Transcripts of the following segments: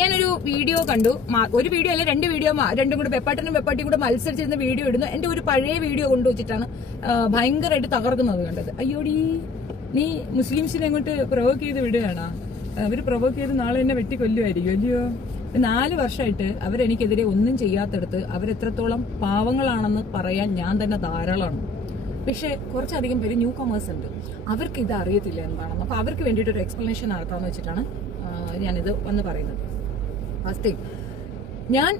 ഞാനൊരു വീഡിയോ കണ്ടു. ഒരു വീഡിയോ അല്ല, 2 വീഡിയോ, രണ്ടും കൂടെ പെപ്പാട്ടനും പെപ്പാട്ടിയും കൂടെ മത്സരിച്ചിരുന്ന വീഡിയോ ഇടുന്നു. എന്റെ ഒരു പഴയ വീഡിയോ കൊണ്ടുവച്ചിട്ടാണ് ഭയങ്കരമായിട്ട് തകർക്കുന്നത് കണ്ടത്. അയ്യോടി, നീ മുസ്ലിംസിനെ അങ്ങോട്ട് പ്രൊവോക്ക് ചെയ്ത് വിടുകയാണോ? അവര് പ്രൊവോക്ക് ചെയ്ത് നാളെ എന്നെ വെട്ടിക്കൊല്ലുമായിരിക്കും അല്ലയോ? 4 വർഷമായിട്ട് അവരെനിക്കെതിരെ ഒന്നും ചെയ്യാത്തടത്ത് അവരെത്രത്തോളം പാവങ്ങളാണെന്ന് പറയാൻ ഞാൻ തന്നെ ധാരാളമാണ്. പക്ഷെ കുറച്ചധികം പേര് ന്യൂ കമേഴ്സ് ഉണ്ട്, അവർക്ക് ഇത് അറിയത്തില്ല എന്താണെന്ന്. അപ്പൊ അവർക്ക് വേണ്ടിയിട്ട് ഒരു എക്സ്പ്ലനേഷൻ നടത്താമെന്ന് വെച്ചിട്ടാണ് ഞാനിത് വന്ന് പറയുന്നത്. ഫസ്റ്റ് തിങ്, ഞാൻ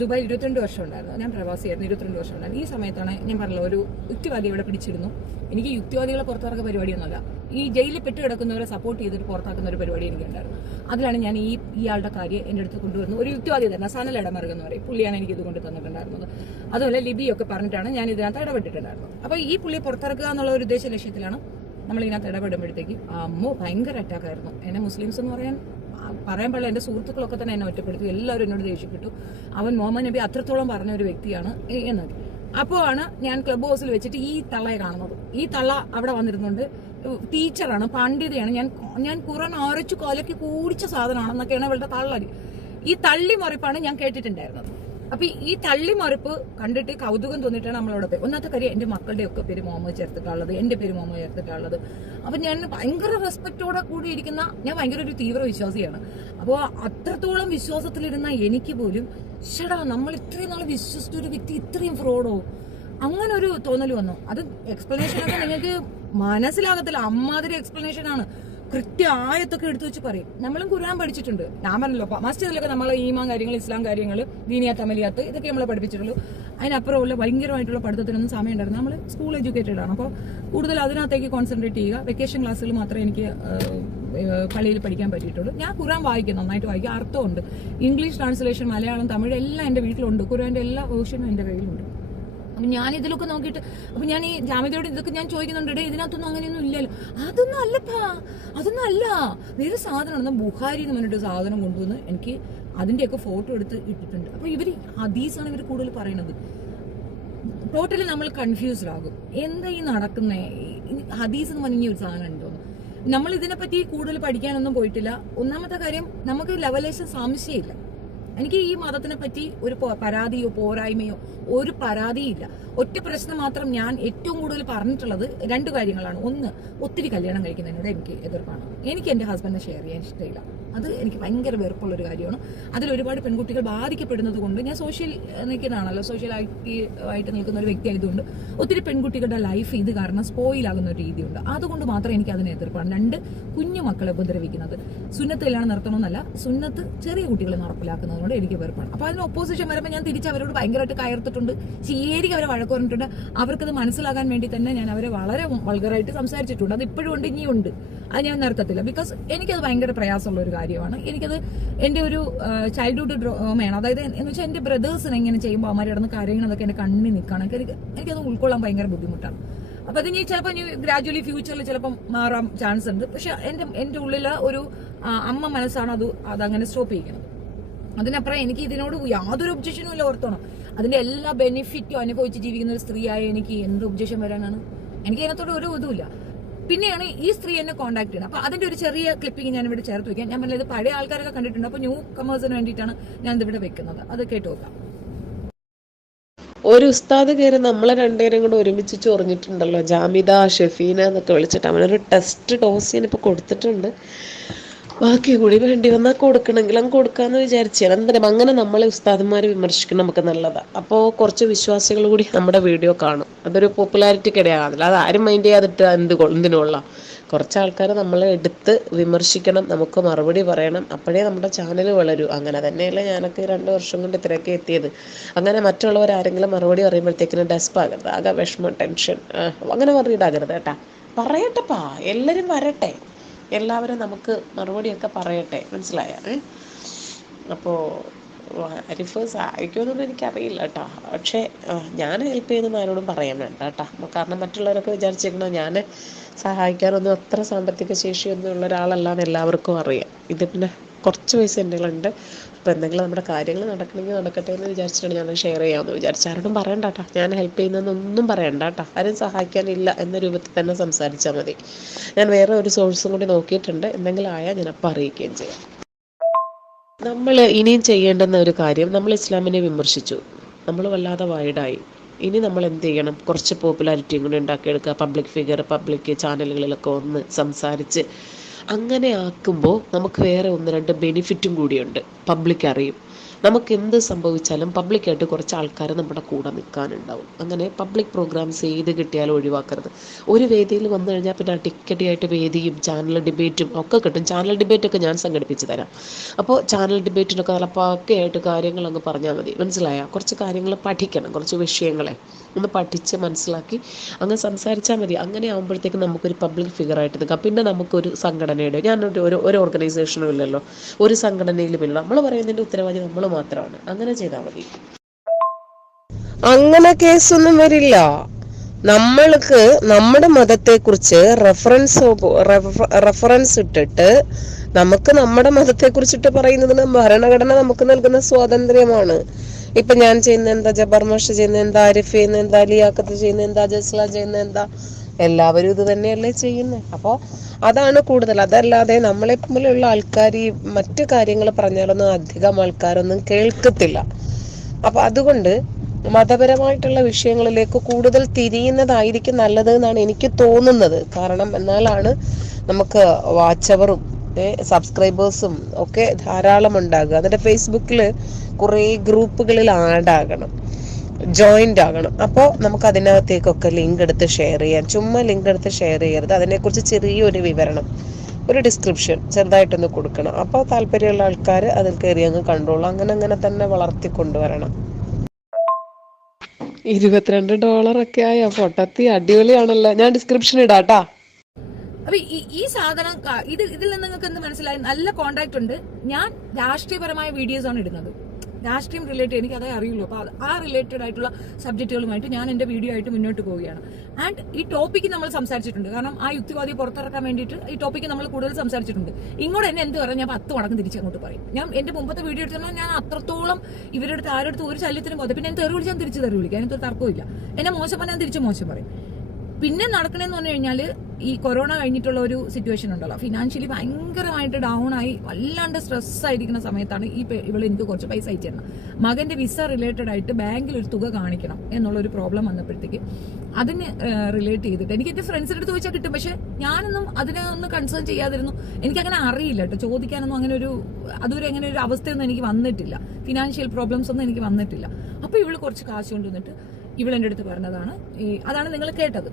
ദുബായിൽ 22 വർഷം ഉണ്ടായിരുന്നു. ഞാൻ പ്രവാസിയായിരുന്നു, 22 വർഷം ഉണ്ടായിരുന്നു. ഈ സമയത്താണ് ഞാൻ പറഞ്ഞല്ലോ, ഒരു യുക്തിവാദി ഇവിടെ പിടിച്ചിരുന്നു. എനിക്ക് യുക്തിവാദികളെ പുറത്തിറക്കുന്ന പരിപാടിയൊന്നുമല്ല, ഈ ജയിലിൽ പെട്ടുകിടക്കുന്നവരെ സപ്പോർട്ട് ചെയ്തിട്ട് പുറത്താക്കുന്ന ഒരു പരിപാടി എനിക്കുണ്ടായിരുന്നു. അതിലാണ് ഞാൻ ഇയാളുടെ കാര്യം എൻ്റെ അടുത്ത് കൊണ്ടുവരുന്നത്. ഒരു യുക്തിവാദി തന്നെ, സനൽ ഇടമറുക എന്ന് പറയും, പുള്ളിയാണ് എനിക്ക് ഇത് കൊണ്ട് തന്നിട്ടുണ്ടായിരുന്നത്. അതുപോലെ ലിബിയൊക്കെ പറഞ്ഞിട്ടാണ് ഞാൻ ഇതിനകത്ത് ഇടപെട്ടിട്ടുണ്ടായിരുന്നത്. അപ്പോൾ ഈ പുള്ളിയെ പുറത്തിറക്കുക എന്നുള്ള ഒരു ഉദ്ദേശ ലക്ഷ്യത്തിലാണ് നമ്മൾ ഇതിനകത്ത് ഇടപെടുമ്പോഴത്തേക്ക് ഭയങ്കര അറ്റാക്കായിരുന്നു. എന്നെ മുസ്ലിംസ് എന്ന് പറയാൻ പാടില്ല, എന്റെ സുഹൃത്തുക്കളൊക്കെ തന്നെ എന്നെ ഒറ്റപ്പെടുത്തി, എല്ലാവരും എന്നോട് ദേഷ്യപ്പെട്ടു. അവൻ മുഹമ്മദ് നബി അത്രത്തോളം പറഞ്ഞ ഒരു വ്യക്തിയാണ് എന്നത്. അപ്പോഴാണ് ഞാൻ ക്ലബ് ഹൗസിൽ വെച്ചിട്ട് ഈ തള്ളയെ കാണുന്നത്. ഈ തള്ള അവിടെ വന്നിരുന്നുണ്ട്, ടീച്ചറാണ്, പണ്ഡിതയാണ്. ഞാൻ ഖുർആൻ അരച്ചു കൊലക്ക് കൂടിച്ച സാധനമാണെന്നൊക്കെയാണ് ഇവളുടെ തള്ളി. ഈ തള്ളി മറിപ്പാണ് ഞാൻ കേട്ടിട്ടുണ്ടായിരുന്നത്. അപ്പൊ ഈ തള്ളി മറിപ്പ് കണ്ടിട്ട് കൗതുകം തോന്നിയിട്ടാണ് നമ്മളവിടെ പോയി. ഒന്നാമത്തെ കാര്യം, എന്റെ മക്കളുടെ ഒക്കെ പേര് മുഹമ്മദ് ചേർത്തിട്ടുള്ളത്, എന്റെ പേര് മുഹമ്മദ് ചേർത്തിട്ടുള്ളത്. അപ്പൊ ഞാൻ ഭയങ്കര റെസ്പെക്റ്റോടെ കൂടി ഇരിക്കുന്ന, ഞാൻ ഭയങ്കര ഒരു തീവ്ര വിശ്വാസിയാണ്. അപ്പോൾ അത്രത്തോളം വിശ്വാസത്തിലിരുന്ന എനിക്ക് പോലും ഷടാ, നമ്മൾ ഇത്രയും നാൾ വിശ്വസിച്ച ഒരു വ്യക്തി ഇത്രയും ഫ്രോഡോ, അങ്ങനെ ഒരു തോന്നൽ വന്നു. അത് എക്സ്പ്ലനേഷനൊക്കെ നിങ്ങൾക്ക് മനസ്സിലാകത്തില്ല, അമ്മാതിരി എക്സ്പ്ലനേഷൻ ആണ്. കൃത്യമായത്തൊക്കെ എടുത്തു വെച്ച് പറയും. നമ്മളും ഖുർആൻ പഠിച്ചിട്ടുണ്ട്. ഞാൻ പറഞ്ഞല്ലോ, മസ്ജിദിലൊക്കെ നമ്മൾ ഈമാൻ കാര്യങ്ങൾ, ഇസ്ലാം കാര്യങ്ങൾ, ദീനിയാത്ത്, അമലിയാത്ത്, ഇതൊക്കെ നമ്മളെ പഠിപ്പിച്ചിട്ടുള്ളൂ. അതിനപ്പുറമുള്ള ഭയങ്കരമായിട്ടുള്ള പഠിത്തത്തിനൊന്നും സമയം ഉണ്ടായിരുന്നു. നമ്മൾ സ്കൂൾ എഡ്യൂക്കേറ്റഡ് ആണ്, അപ്പോൾ കൂടുതൽ അതിനകത്തേക്ക് കോൺസെൻട്രേറ്റ് ചെയ്യുക. വെക്കേഷൻ ക്ലാസ്സിൽ മാത്രമേ എനിക്ക് പള്ളിയിൽ പഠിക്കാൻ പറ്റിയിട്ടുള്ളൂ. ഞാൻ ഖുർആൻ വായിക്കും, നന്നായിട്ട് വായിക്കും, അർത്ഥമുണ്ട്. ഇംഗ്ലീഷ് ട്രാൻസ്ലേഷൻ, മലയാളം, തമിഴ് എല്ലാം എൻ്റെ വീട്ടിലുണ്ട്. ഖുർആന്റെ എല്ലാ വേർഷനും എൻ്റെ കയ്യിലുണ്ട്. അപ്പൊ ഞാൻ ഇതിലൊക്കെ നോക്കിയിട്ട്, അപ്പൊ ഞാൻ ഈ ജാമ്യതയോട് ഇതൊക്കെ ഞാൻ ചോദിക്കുന്നുണ്ട്, ഇതിനകത്തൊന്നും അങ്ങനെയൊന്നും ഇല്ലല്ലോ. അതൊന്നും അല്ലപ്പാ, അതൊന്നും അല്ല, വേറെ സാധനമാണ്. ബുഖാരി എന്ന് പറഞ്ഞിട്ട് സാധനം കൊണ്ടുവന്ന് എനിക്ക് അതിന്റെയൊക്കെ ഫോട്ടോ എടുത്ത് ഇട്ടിട്ടുണ്ട്. അപ്പൊ ഇവര് ഹദീസാണ് ഇവർ കൂടുതൽ പറയണത്. ടോട്ടലി നമ്മൾ കൺഫ്യൂസ്ഡ് ആകും, എന്താ ഈ നടക്കുന്നേ, ഹദീസ് എന്ന് പറഞ്ഞ ഒരു സാധനം ഉണ്ടോ. നമ്മൾ ഇതിനെപ്പറ്റി കൂടുതൽ പഠിക്കാനൊന്നും പോയിട്ടില്ല. ഒന്നാമത്തെ കാര്യം, നമുക്ക് ലെവലേഷൻ സംശയമില്ല. എനിക്ക് ഈ മതത്തിനെ പറ്റി ഒരു പരാതിയോ പോരായ്മയോ ഒരു പരാതിയില്ല. ഒറ്റ പ്രശ്നം മാത്രം ഞാൻ ഏറ്റവും കൂടുതൽ പറഞ്ഞിട്ടുള്ളത് 2 കാര്യങ്ങളാണ്. ഒന്ന്, ഒത്തിരി കല്യാണം കഴിക്കുന്നതിനോട് എനിക്ക് എതിർപ്പാണ്. എനിക്ക് എന്റെ ഹസ്ബൻഡിനെ ഷെയർ ചെയ്യാൻ ഇഷ്ടമില്ല. അത് എനിക്ക് ഭയങ്കര വെറുപ്പുള്ളൊരു കാര്യമാണ്. അതിൽ ഒരുപാട് പെൺകുട്ടികൾ ബാധിക്കപ്പെടുന്നത് കൊണ്ട്, ഞാൻ സോഷ്യൽ നിൽക്കുന്നതാണല്ലോ, സോഷ്യൽ ആയിട്ട് നിൽക്കുന്ന ഒരു വ്യക്തി ആയതുകൊണ്ട് ഒത്തിരി പെൺകുട്ടികളുടെ ലൈഫ് ഇത് കാരണം സ്പോയിലാകുന്ന ഒരു രീതിയുണ്ട്. അതുകൊണ്ട് മാത്രം എനിക്ക് അതിനെ എതിർപ്പാണ്. 2, കുഞ്ഞു മക്കളെ ഉപദ്രവിക്കുന്നത്. സുന്നത്ത് കല്യാണം നടത്തണമെന്നല്ല, സുന്നത്ത് ചെറിയ കുട്ടികളെ നടപ്പിലാക്കുന്നതുകൊണ്ട് എനിക്ക് വെറുപ്പാണ്. അപ്പൊ അതിന് ഒപ്പോസിഷൻ വരുമ്പോൾ ഞാൻ തിരിച്ച് അവരോട് ഭയങ്കരമായിട്ട് കയർത്തിട്ടുണ്ട്, ശരിക്കും അവരെ വഴക്ക് പറഞ്ഞിട്ടുണ്ട്. അവർക്കത് മനസ്സിലാകാൻ വേണ്ടി തന്നെ ഞാൻ അവരെ വളരെ വൾഗറായിട്ട് സംസാരിച്ചിട്ടുണ്ട്. അത് ഇപ്പോഴും ഉണ്ട്, ഇനിയുണ്ട്. അത് ഞാൻ നിർത്തത്തില്ല. ബിക്കോസ് എനിക്കത് ഭയങ്കര പ്രയാസമുള്ള ഒരു കാര്യമാണ്. എനിക്കത് എന്റെ ഒരു ചൈൽഡ്ഹുഡ് ഡ്രോമയാണ്. അതായത് എന്ന് വെച്ചാൽ എന്റെ ബ്രദേഴ്സിനെ ഇങ്ങനെ ചെയ്യുമ്പോൾ അമ്മ കിടന്ന് കരയണതൊക്കെ എന്റെ കണ്ണിൽ നിൽക്കണം. എനിക്കത് ഉൾക്കൊള്ളാൻ ഭയങ്കര ബുദ്ധിമുട്ടാണ്. അപ്പൊ അത് ചിലപ്പോൾ ഗ്രാജുവലി ഫ്യൂച്ചറിൽ ചിലപ്പോൾ മാറാൻ ചാൻസ് ഉണ്ട്. പക്ഷെ എന്റെ ഉള്ളില് ഒരു അമ്മ മനസ്സാണ് അതങ്ങനെ സ്റ്റോപ്പ് ചെയ്യുന്നത്. അതിനപ്പുറം എനിക്ക് ഇതിനോട് യാതൊരു ഒബ്ജക്ഷനും ഇല്ല. ഓർത്തോണം, അതിന്റെ എല്ലാ ബെനിഫിറ്റും അനുഭവിച്ച് ജീവിക്കുന്ന ഒരു സ്ത്രീയായ എനിക്ക് എന്ത് ഒബ്ജക്ഷൻ വരാനാണ്? എനിക്ക് അതിനകത്തോട് ഒരു ഇതുമില്ല. പിന്നെയാണ് ഈ സ്ത്രീ എന്നെ കോൺടാക്ട് ചെയ്യുന്നത്. അപ്പൊ അതിന്റെ ഒരു ചെറിയ ക്ലിപ്പിംഗ് ഞാൻ ഇവിടെ ചേർത്ത് വെക്കാം. ഞാൻ പറഞ്ഞത് പഴയ ആൾക്കാരൊക്കെ കണ്ടിട്ടുണ്ട്. അപ്പൊ ന്യൂ കമേഴ്സിന് വേണ്ടിയിട്ടാണ് ഞാൻ ഇതിവിടെ വെക്കുന്നത്. അത് കേട്ട് നോക്കാം. ഒരു ഉസ്താദ് കയറി നമ്മളെ 2 പേരും കൂടെ ഒരുമിച്ച് ചൊറിഞ്ഞിട്ടുണ്ടല്ലോ, ജാമിദ, ഷെഫീന എന്നൊക്കെ വിളിച്ചിട്ട്. അവനൊരു ടെസ്റ്റ് ഡോസ് ഞാനിപ്പോൾ കൊടുത്തിട്ടുണ്ട്. ബാക്കി കൂടി വേണ്ടി വന്നാൽ കൊടുക്കണമെങ്കിലും കൊടുക്കാമെന്ന് വിചാരിച്ചാൽ എന്തായാലും അങ്ങനെ നമ്മളെ ഉസ്താദന്മാരെ വിമർശിക്കണം നമുക്ക് നല്ലതാണ്. അപ്പോൾ കുറച്ച് വിശ്വാസികൾ കൂടി നമ്മുടെ വീഡിയോ കാണും. അതൊരു പോപ്പുലാരിറ്റിക്ക് ഇടയാകാറില്ല. അത് ആരും മൈൻഡ് ചെയ്യാതിട്ട് എന്തിനുള്ള കുറച്ച് ആൾക്കാർ നമ്മളെ എടുത്ത് വിമർശിക്കണം, നമുക്ക് മറുപടി പറയണം. അപ്പോഴേ നമ്മുടെ ചാനൽ വളരൂ. അങ്ങനെ തന്നെയല്ല ഞാനൊക്കെ 2 വർഷം കൊണ്ട് ഇത്രയൊക്കെ എത്തിയത്. അങ്ങനെ മറ്റുള്ളവർ ആരെങ്കിലും മറുപടി പറയുമ്പോഴത്തേക്കിനും ഡെസ്പാകരുത്, ആകെ വിഷമം, ടെൻഷൻ, അങ്ങനെ പറഞ്ഞിടാകരുത് കേട്ടാ. പറയട്ടെപ്പാ, എല്ലാവരും വരട്ടെ, എല്ലാവരും നമുക്ക് മറുപടിയൊക്കെ പറയട്ടെ, മനസ്സിലായ? അപ്പോൾ അരിഫ് സഹായിക്കുമെന്നൊന്നും എനിക്കറിയില്ല കേട്ടോ. പക്ഷേ ഞാൻ ഹെൽപ്പ് ചെയ്യുന്നതെന്ന് ആരോടും പറയാൻ വേണ്ട കേട്ടോ. കാരണം മറ്റുള്ളവരൊക്കെ വിചാരിച്ചിരിക്കണം ഞാൻ സഹായിക്കാനൊന്നും അത്ര സാമ്പത്തിക ശേഷിയൊന്നും ഉള്ള ഒരാളല്ലാന്ന് എല്ലാവർക്കും അറിയാം. ഇത് പിന്നെ കുറച്ച് പൈസ എൻ്റെ ഉണ്ട്. അപ്പോൾ എന്തെങ്കിലും നമ്മുടെ കാര്യങ്ങൾ നടക്കണമെങ്കിൽ നടക്കട്ടെ എന്ന് വിചാരിച്ചിട്ടാണ് ഞാൻ ഷെയർ ചെയ്യാമെന്ന് വിചാരിച്ചു. ആരോടും പറയണ്ട കേട്ടോ, ഞാൻ ഹെൽപ്പ് ചെയ്യുന്നതെന്നൊന്നും പറയണ്ട കേട്ടോ. ആരും സഹായിക്കാനില്ല എന്ന രൂപത്തിൽ തന്നെ സംസാരിച്ചാൽ മതി. ഞാൻ വേറെ ഒരു സോഴ്സും കൂടി നോക്കിയിട്ടുണ്ട്, എന്തെങ്കിലും ആയാൽ ഞാൻ അപ്പം അറിയിക്കുകയും ചെയ്യാം. നമ്മൾ ഇനിയും ചെയ്യേണ്ടുന്ന ഒരു കാര്യം, നമ്മൾ ഇസ്ലാമിനെ വിമർശിച്ചു, നമ്മൾ വല്ലാതെ വൈഡായി. ഇനി നമ്മൾ എന്ത് ചെയ്യണം? കുറച്ച് പോപ്പുലാരിറ്റിയും കൂടി ഉണ്ടാക്കിയെടുക്കുക. പബ്ലിക് ഫിഗർ, പബ്ലിക് ചാനലുകളിലൊക്കെ ഒന്ന് സംസാരിച്ച് അങ്ങനെ ആക്കുമ്പോൾ നമുക്ക് വേറെ ഒന്ന് രണ്ട് ബെനിഫിറ്റും കൂടിയുണ്ട്. പബ്ലിക് അറിയും, നമുക്ക് എന്ത് സംഭവിച്ചാലും പബ്ലിക്കായിട്ട് കുറച്ച് ആൾക്കാർ നമ്മുടെ കൂടെ നിൽക്കാനുണ്ടാവും. അങ്ങനെ പബ്ലിക് പ്രോഗ്രാംസ് ഏത് കിട്ടിയാലും ഒഴിവാക്കരുത്. ഒരു വേദിയിൽ വന്നു കഴിഞ്ഞാൽ പിന്നെ ടിക്കറ്റായിട്ട് വേദിയും ചാനൽ ഡിബേറ്റും ഒക്കെ കിട്ടും. ചാനൽ ഡിബേറ്റൊക്കെ ഞാൻ സംഘടിപ്പിച്ച് തരാം. അപ്പോൾ ചാനൽ ഡിബേറ്റിനൊക്കെ നല്ല പക്കയായിട്ട് കാര്യങ്ങൾ അങ്ങ് പറഞ്ഞാൽ മതി. മനസ്സിലായോ? കുറച്ച് കാര്യങ്ങൾ പഠിക്കണം, കുറച്ച് വിഷയങ്ങളെ ഒന്ന് പഠിച്ച് മനസ്സിലാക്കി അങ്ങ് സംസാരിച്ചാൽ മതി. അങ്ങനെ ആകുമ്പോഴത്തേക്കും നമുക്കൊരു പബ്ലിക് ഫിഗറായിട്ട് നിൽക്കാം. പിന്നെ നമുക്കൊരു സംഘടനയുടെ, ഒരു ഓർഗനൈസേഷനും ഇല്ലല്ലോ, ഒരു സംഘടനയിലും ഇല്ല. നമ്മൾ പറയുന്നതിൻ്റെ ഉത്തരവാദി നമ്മൾ മാത്രമാണ്. അങ്ങനെ ചെയ്താൽ മതി. അങ്ങനെ കേസൊന്നും വരില്ല. നമ്മൾക്ക് നമ്മുടെ മതത്തെക്കുറിച്ച് റെഫറൻസ് ഇട്ടിട്ട് നമുക്ക് നമ്മുടെ മതത്തെക്കുറിച്ചിട്ട് പറയുന്നതിന് ഭരണഘടന നമുക്ക് നൽകുന്ന സ്വാതന്ത്ര്യമാണ്. ഇപ്പൊ ഞാൻ ചെയ്യുന്ന എന്താ, ജബ്ബാർ മാഷ് ചെയ്യുന്ന എന്താ, ആരിഫ് ചെയ്യുന്ന എന്താ, ലിയാഖത്ത് ചെയ്യുന്ന എന്താ, ജസ്ല ചെയ്യുന്ന എന്താ, എല്ലാവരും ഇത് തന്നെയല്ലേ ചെയ്യുന്നത്. അപ്പോൾ അതാണ് കൂടുതൽ. അതല്ലാതെ നമ്മളെ പോലെയുള്ള ആൾക്കാർ ഈ മറ്റു കാര്യങ്ങൾ പറഞ്ഞാലൊന്നും അധികം ആൾക്കാരൊന്നും കേൾക്കത്തില്ല. അപ്പൊ അതുകൊണ്ട് മതപരമായിട്ടുള്ള വിഷയങ്ങളിലേക്ക് കൂടുതൽ തിരിയുന്നതായിരിക്കും നല്ലത് എന്നാണ് എനിക്ക് തോന്നുന്നത്. കാരണം എന്നാലാണ് നമുക്ക് വാച്ചവറും സബ്സ്ക്രൈബേഴ്സും ഒക്കെ ധാരാളം ഉണ്ടാകുക. എന്നിട്ട് ഫേസ്ബുക്കിൽ കുറേ ഗ്രൂപ്പുകളിൽ ആഡാകണം, ജോയിന്റ് ആകണം. അപ്പോൾ നമുക്ക് അതിനകത്തേക്കൊക്കെ ലിങ്ക് എടുത്ത് ഷെയർ ചെയ്യാം. ചുമ്മാ ലിങ്ക് എടുത്ത് ഷെയർ ചെയ്യരുത്. അതിനെക്കുറിച്ച് ചെറിയൊരു വിവരണം, ഒരു ഡിസ്ക്രിപ്ഷൻ ചെറുതായിട്ടൊന്ന് കൊടുക്കണം. അപ്പോൾ താല്പര്യമുള്ള ആൾക്കാർ അതിൽ കയറി അങ്ങ് കണ്ടോളൂ. അങ്ങനെ തന്നെ വളർത്തിക്കൊണ്ടുവരണം. $22 ആയോ? പൊട്ടത്തി അടിപൊളിയാണല്ലോ. ഞാൻ ഡിസ്ക്രിപ്ഷൻ ഇടാട്ടാ. അപ്പൊ ഈ സാധനം ഇതിൽ നിന്ന് നിങ്ങൾക്ക് എന്ത് മനസ്സിലായി? നല്ല കോണ്ടാക്ട് ഉണ്ട്. ഞാൻ രാഷ്ട്രീയപരമായ വീഡിയോസ് ആണ് ഇടുന്നത്. രാഷ്ട്രീയം റിലേറ്റഡ് എനിക്ക് അതേ അറിയുള്ളൂ. അപ്പൊ ആ റിലേറ്റഡ് ആയിട്ടുള്ള സബ്ജക്റ്റുകളുമായിട്ട് ഞാൻ എന്റെ വീഡിയോ ആയിട്ട് മുന്നോട്ട് പോവുകയാണ്. ആൻഡ് ഈ ടോപ്പിക്ക് നമ്മൾ സംസാരിച്ചിട്ടുണ്ട്. കാരണം ആ യുക്തിവാദി പുറത്തിറക്കാൻ വേണ്ടിയിട്ട് ഈ ടോപ്പിക്ക് നമ്മൾ കൂടുതൽ സംസാരിച്ചിട്ടുണ്ട്. ഇങ്ങോട്ട് എന്നെ എന്ത് പറയാം, ഞാൻ 10 മടങ്ങ് തിരിച്ചങ്ങോട്ട് പറയും. ഞാൻ എന്റെ മുമ്പത്തെ വീഡിയോ എടുത്താൽ ഞാൻ അത്രത്തോളം ഇവരുടെ അടുത്ത് ആരുടെ ഒരു ശല്യത്തിനും പോകാതെ. പിന്നെ തെറി വിളിച്ചാൽ തിരിച്ച് തെറി വിളിക്കാം, എനിക്കൊരു തർക്കമില്ല. എന്നെ മോശം പറഞ്ഞാൽ തിരിച്ച് മോശം പറയും. പിന്നെ നടക്കണേന്ന് പറഞ്ഞു കഴിഞ്ഞാല് ഈ കൊറോണ കഴിഞ്ഞിട്ടുള്ള ഒരു സിറ്റുവേഷൻ ഉണ്ടല്ലോ, ഫിനാൻഷ്യലി ഭയങ്കരമായിട്ട് ഡൗൺ ആയി വല്ലാണ്ട് സ്ട്രെസ് ആയിരിക്കുന്ന സമയത്താണ് ഇവള് എനിക്ക് കുറച്ച് പൈസ അയച്ചു തരണം. മകന്റെ വിസ റിലേറ്റഡ് ആയിട്ട് ബാങ്കിൽ ഒരു തുക കാണിക്കണം എന്നുള്ളൊരു പ്രോബ്ലം വന്നപ്പോഴത്തേക്ക് അതിന് റിലേറ്റ് ചെയ്തിട്ട് എനിക്ക് എന്റെ ഫ്രണ്ട്സിന്റെ അടുത്ത് ചോദിച്ചാൽ കിട്ടും. പക്ഷെ ഞാനൊന്നും അതിനൊന്നും കൺസേൺ ചെയ്യാതിരുന്നു. എനിക്കങ്ങനെ അറിയില്ല കേട്ടോ, ചോദിക്കാനൊന്നും അങ്ങനെ ഒരു അതുവരെ അങ്ങനെ ഒരു അവസ്ഥയൊന്നും എനിക്ക് വന്നിട്ടില്ല. ഫിനാൻഷ്യൽ പ്രോബ്ലംസ് ഒന്നും എനിക്ക് വന്നിട്ടില്ല. അപ്പൊ ഇവള് കുറച്ച് കാശ് കൊണ്ടുവന്നിട്ട് ഇവളെന്റെ അടുത്ത് പറഞ്ഞതാണ്, അതാണ് നിങ്ങൾ കേട്ടത്,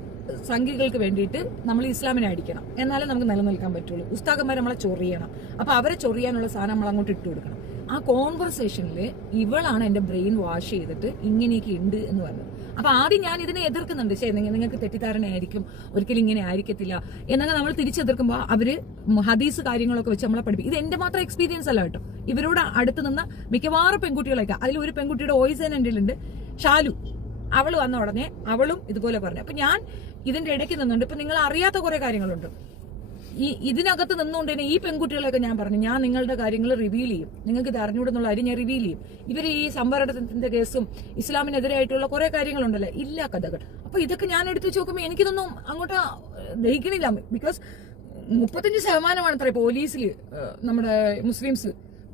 സംഘികൾക്ക് വേണ്ടിയിട്ട് നമ്മൾ ഇസ്ലാമിനെ അടിക്കണം, എന്നാലേ നമുക്ക് നിലനിൽക്കാൻ പറ്റുള്ളൂ. ഉസ്താദന്മാർ നമ്മളെ ചൊറിയണം. അപ്പൊ അവരെ ചൊറിയാനുള്ള സാധനം നമ്മൾ അങ്ങോട്ട് ഇട്ട് കൊടുക്കണം. ആ കോൺവെർസേഷനിൽ ഇവളാണ് എന്റെ ബ്രെയിൻ വാഷ് ചെയ്തിട്ട് ഇങ്ങനെയൊക്കെ ഉണ്ട് എന്ന് പറഞ്ഞത്. അപ്പൊ ആദ്യം ഞാൻ ഇതിനെ എതിർക്കുന്നുണ്ട്. ശരി, നിങ്ങൾക്ക് തെറ്റിദ്ധാരണയായിരിക്കും, ഒരിക്കലും ഇങ്ങനെ ആയിരിക്കത്തില്ല എന്നൊക്കെ നമ്മൾ തിരിച്ചെതിർക്കുമ്പോൾ അവര് ഹദീസ് കാര്യങ്ങളൊക്കെ വെച്ച് നമ്മളെ പഠിപ്പിക്കും. ഇത് എന്റെ മാത്രം എക്സ്പീരിയൻസ് അല്ല കേട്ടോ. ഇവരോട് അടുത്ത് നിന്ന മിക്കവാറും പെൺകുട്ടികളൊക്കെ, അതിൽ ഒരു പെൺകുട്ടിയുടെ വോയിസ് തന്നെ എൻ്റെ ഉണ്ട്, ഷാലു. അവള് വന്ന ഉടനെ അവളും ഇതുപോലെ പറഞ്ഞു. അപ്പൊ ഞാൻ ഇതിന്റെ ഇടയ്ക്ക് നിന്നുണ്ട്. ഇപ്പൊ നിങ്ങൾ അറിയാത്ത കുറെ കാര്യങ്ങളുണ്ട്. ഇതിനകത്ത് നിന്നുകൊണ്ട് തന്നെ ഈ പെൺകുട്ടികളൊക്കെ ഞാൻ പറഞ്ഞു, ഞാൻ നിങ്ങളുടെ കാര്യങ്ങൾ റിവീൽ ചെയ്യും, നിങ്ങൾക്ക് ഇത് അറിഞ്ഞൂടെന്നുള്ള കാര്യം ഞാൻ റിവീൽ ചെയ്യും. ഇവര് ഈ സംവരണത്തിന്റെ കേസും ഇസ്ലാമിനെതിരായിട്ടുള്ള കുറെ കാര്യങ്ങളുണ്ടല്ലോ, ഇല്ല കഥകൾ. അപ്പൊ ഇതൊക്കെ ഞാൻ എടുത്തു വെച്ച് നോക്കുമ്പോൾ എനിക്കിതൊന്നും അങ്ങോട്ട് ദഹിക്കണില്ല. ബിക്കോസ് 35% അത്ര പോലീസിൽ നമ്മുടെ മുസ്ലിംസ്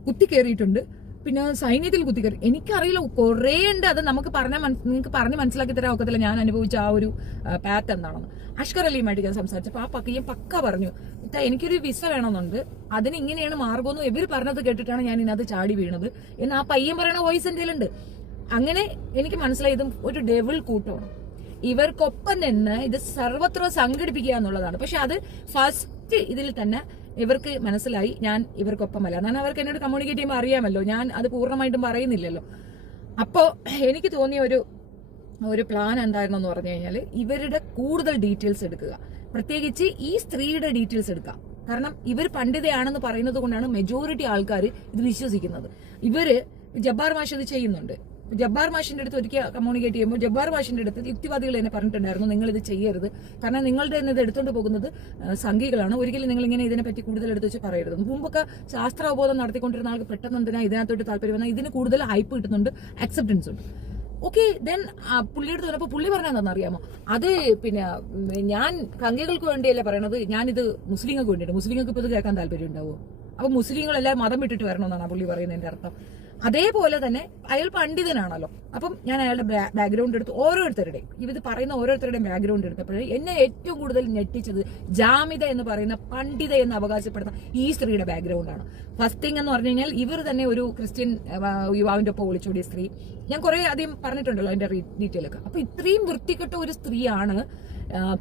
കുത്തിക്കേറിയിട്ടുണ്ട്. പിന്നെ സൈന്യത്തിൽ കുത്തിക്കയറി. എനിക്കറിയില്ല, കുറേ ഉണ്ട്. അത് നിങ്ങൾക്ക് പറഞ്ഞ് മനസ്സിലാക്കി തരാൻ ഒക്കത്തില്ല ഞാൻ അനുഭവിച്ച ആ ഒരു പാത്ത് എന്താണെന്ന്. അഷ്കർ അലിയുമായിട്ട് ഞാൻ സംസാരിച്ചപ്പോൾ ആ പക്ക പറഞ്ഞു, എനിക്കൊരു വിസ വേണമെന്നുണ്ട്, അതിന് ഇങ്ങനെയാണ് മാർഗമെന്ന് ഇവർ പറഞ്ഞത് കേട്ടിട്ടാണ് ഞാൻ ഇതിനകത്ത് ചാടി വീണത് എന്ന് ആ പയ്യൻ പറയണ വോയിസ് എന്തെങ്കിലുണ്ട്. അങ്ങനെ എനിക്ക് മനസ്സിലായതും ഒരു ഡെവിൾ കൂട്ടമാണ്. ഇവർക്കൊപ്പം നിന്ന് ഇത് സർവത്ര സംഘടിപ്പിക്കുക എന്നുള്ളതാണ്. പക്ഷെ അത് ഫസ്റ്റ് ഇതിൽ തന്നെ ഇവർക്ക് മനസ്സിലായി ഞാൻ ഇവർക്കൊപ്പമല്ല. കാരണം അവർക്ക് എന്നോട് കമ്മ്യൂണിക്കേറ്റ് ചെയ്യുമ്പോൾ അറിയാമല്ലോ, ഞാൻ അത് പൂർണ്ണമായിട്ടും പറയുന്നില്ലല്ലോ. അപ്പോ എനിക്ക് തോന്നിയ ഒരു പ്ലാൻ എന്തായിരുന്നു എന്ന് പറഞ്ഞു കഴിഞ്ഞാൽ, ഇവരുടെ കൂടുതൽ ഡീറ്റെയിൽസ് എടുക്കുക, പ്രത്യേകിച്ച് ഈ സ്ത്രീയുടെ ഡീറ്റെയിൽസ് എടുക്കുക. കാരണം ഇവർ പണ്ഡിതയാണെന്ന് പറയുന്നത് കൊണ്ടാണ് മെജോറിറ്റി ആൾക്കാർ ഇത് വിശ്വസിക്കുന്നത്. ഇവര് ജബ്ബാർ മാഷ് ഇത് ചെയ്യുന്നുണ്ട്. ജബ്ബാർ മാഷിന്റെ അടുത്ത് ഒരിക്കൽ കമ്മ്യൂണിക്കേറ്റ് ചെയ്യുമ്പോൾ ജബ്ബാർ മാഷിന്റെ അടുത്ത് യുക്തിവാദികൾ തന്നെ പറഞ്ഞിട്ടുണ്ടായിരുന്നു, നിങ്ങൾ ഇത് ചെയ്യരുത്, കാരണം നിങ്ങളുടെ ഇത് എടുത്തുകൊണ്ട് പോകുന്നത് സംഘികളാണ്, ഒരിക്കലും നിങ്ങൾ ഇങ്ങനെ ഇതിനെപ്പറ്റി കൂടുതൽ എടുത്ത് വെച്ച് പറയരുത്. മുമ്പൊക്കെ ശാസ്ത്രാവബോധം നടത്തിക്കൊണ്ടിരുന്ന ആൾക്ക് പെട്ടെന്ന് എന്തിനാ ഇതിനകത്തോട്ട് താല്പര്യം വന്നാൽ ഇതിന് കൂടുതൽ ഹൈപ്പ് കിട്ടുന്നുണ്ട്, അക്സെപ്റ്റൻസ് ഉണ്ട്. ഓക്കെ, ദെൻ പുള്ളിയുടെ അടുത്ത് പറഞ്ഞപ്പോൾ പുള്ളി പറഞ്ഞതെന്ന് അറിയാമോ, അത് പിന്നെ ഞാൻ സംഘികൾക്ക് വേണ്ടിയല്ല പറയണത്, ഞാനിത് മുസ്ലിങ്ങൾക്ക് വേണ്ടിയിട്ട്. മുസ്ലിങ്ങൾക്ക് ഇപ്പോൾ ഇത് കേൾക്കാൻ താല്പര്യം ഉണ്ടാവുമോ? അപ്പൊ മുസ്ലിങ്ങളെല്ലാം മതം വിട്ടിട്ട് വരണമെന്നാണ് പുള്ളി പറയുന്നതിന്റെ അർത്ഥം. അതേപോലെ തന്നെ അയാൾ പണ്ഡിതനാണല്ലോ. അപ്പം ഞാൻ അയാളുടെ ബാക്ക്ഗ്രൗണ്ട് എടുത്ത് ഓരോരുത്തരുടെയും ഇത് പറയുന്ന ഓരോരുത്തരുടെയും ബാക്ക്ഗ്രൗണ്ട് എടുത്തപ്പോഴേ എന്നെ ഏറ്റവും കൂടുതൽ ഞെട്ടിച്ചത് ജാമിദ എന്ന് പറയുന്ന പണ്ഡിത എന്ന് അവകാശപ്പെടുന്ന ഈ സ്ത്രീയുടെ ബാക്ക്ഗ്രൗണ്ടാണ്. ഫസ്റ്റ് തിങ് എന്ന് പറഞ്ഞു കഴിഞ്ഞാൽ ഇവർ തന്നെ ഒരു ക്രിസ്ത്യൻ യുവാവിന്റെ ഒപ്പം ഒളിച്ചോടിയ സ്ത്രീ. ഞാൻ കുറെ അധികം പറഞ്ഞിട്ടുണ്ടല്ലോ അതിന്റെ ഡീറ്റെയിൽ ഒക്കെ. അപ്പൊ ഇത്രയും വൃത്തികെട്ട ഒരു സ്ത്രീയാണ്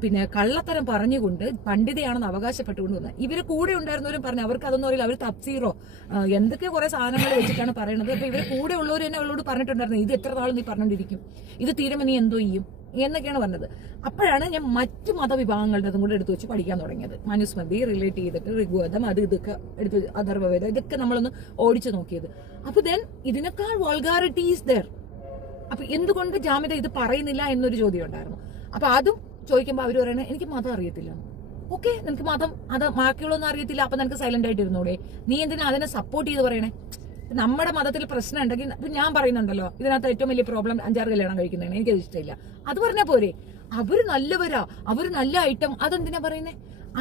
പിന്നെ കള്ളത്തരം പറഞ്ഞുകൊണ്ട് പണ്ഡിതയാണെന്ന് അവകാശപ്പെട്ടുകൊണ്ട് വന്നത്. ഇവര് കൂടെ ഉണ്ടായിരുന്നവരും പറഞ്ഞു അവർക്ക് അതൊന്നും അറിയില്ല, അവർ തഫ്സീറോ എന്തൊക്കെ കുറെ സാധനങ്ങൾ വെച്ചിട്ടാണ് പറയണത്. അപ്പൊ ഇവര് കൂടെ ഉള്ളവർ തന്നെ അവളോട് പറഞ്ഞിട്ടുണ്ടായിരുന്നു ഇത് എത്ര നാൾ നീ പറഞ്ഞോണ്ടിരിക്കും, ഇത് തീരുമ്പോൾ നീ എന്തോ ചെയ്യും എന്നൊക്കെയാണ് പറഞ്ഞത്. അപ്പോഴാണ് ഞാൻ മറ്റു മതവിഭാഗങ്ങളുടെ കൂടെ എടുത്തു വെച്ച് പഠിക്കാൻ തുടങ്ങിയത്. മനുസ്മൃതി റിലേറ്റ് ചെയ്തിട്ട് ഋഗ്വേദം അത് ഇതൊക്കെ എടുത്ത് അഥർവവേദം ഇതൊക്കെ നമ്മളൊന്ന് ഓടിച്ചു നോക്കിയത്. അപ്പൊ ദെൻ ഇതിനേക്കാൾ വൾഗാരിറ്റി ഈസ് ദർ. അപ്പൊ എന്തുകൊണ്ട് ജാമിദ ഇത് പറയുന്നില്ല എന്നൊരു ചോദ്യം ഉണ്ടായിരുന്നു. അപ്പൊ അതും ചോദിക്കുമ്പോൾ അവർ പറയണേ എനിക്ക് മതം അറിയത്തില്ല. ഓക്കെ, നിനക്ക് മതം അത് ബാക്കിയുള്ളൊന്നും അറിയത്തില്ല, അപ്പൊ നിനക്ക് സൈലന്റ് ആയിട്ട് ഇരുന്നൂടെ? നീ എന്തിനാ അതിനെ സപ്പോർട്ട് ചെയ്ത് പറയണേ? നമ്മുടെ മതത്തിൽ പ്രശ്നം ഉണ്ടെങ്കിൽ ഞാൻ പറയുന്നുണ്ടല്ലോ ഇതിനകത്ത് ഏറ്റവും വലിയ പ്രോബ്ലം 5-6 കല്യാണം കഴിക്കുന്നതാണ്, എനിക്കത് ഇഷ്ടമില്ല. അത് പറഞ്ഞാൽ പോരെ? അവര് നല്ലവരാ, അവര് നല്ല ഐറ്റം, അതെന്തിനാ പറയുന്നേ?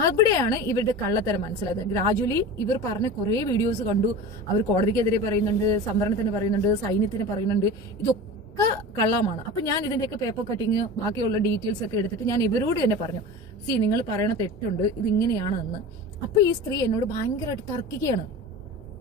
അവിടെയാണ് ഇവരുടെ കള്ളത്തരം മനസ്സിലായത്. ഗ്രാജുവലി ഇവർ പറഞ്ഞ കുറെ വീഡിയോസ് കണ്ടു. അവർ കോടതിക്കെതിരെ പറയുന്നുണ്ട്, സംവരണത്തിന് പറയുന്നുണ്ട്, സൈന്യത്തിന് പറയുന്നുണ്ട്. ഇതൊക്കെ കള്ളമാണ്. അപ്പൊ ഞാൻ ഇതിന്റെയൊക്കെ പേപ്പർ കട്ടിങ് ബാക്കിയുള്ള ഡീറ്റെയിൽസ് ഒക്കെ എടുത്തിട്ട് ഞാൻ ഇവരോട് തന്നെ പറഞ്ഞു, നിങ്ങൾ പറയണ തെറ്റുണ്ട്, ഇത് ഇങ്ങനെയാണെന്ന്. അപ്പൊ ഈ സ്ത്രീ എന്നോട് ഭയങ്കരമായിട്ട് തർക്കിക്കുകയാണ്.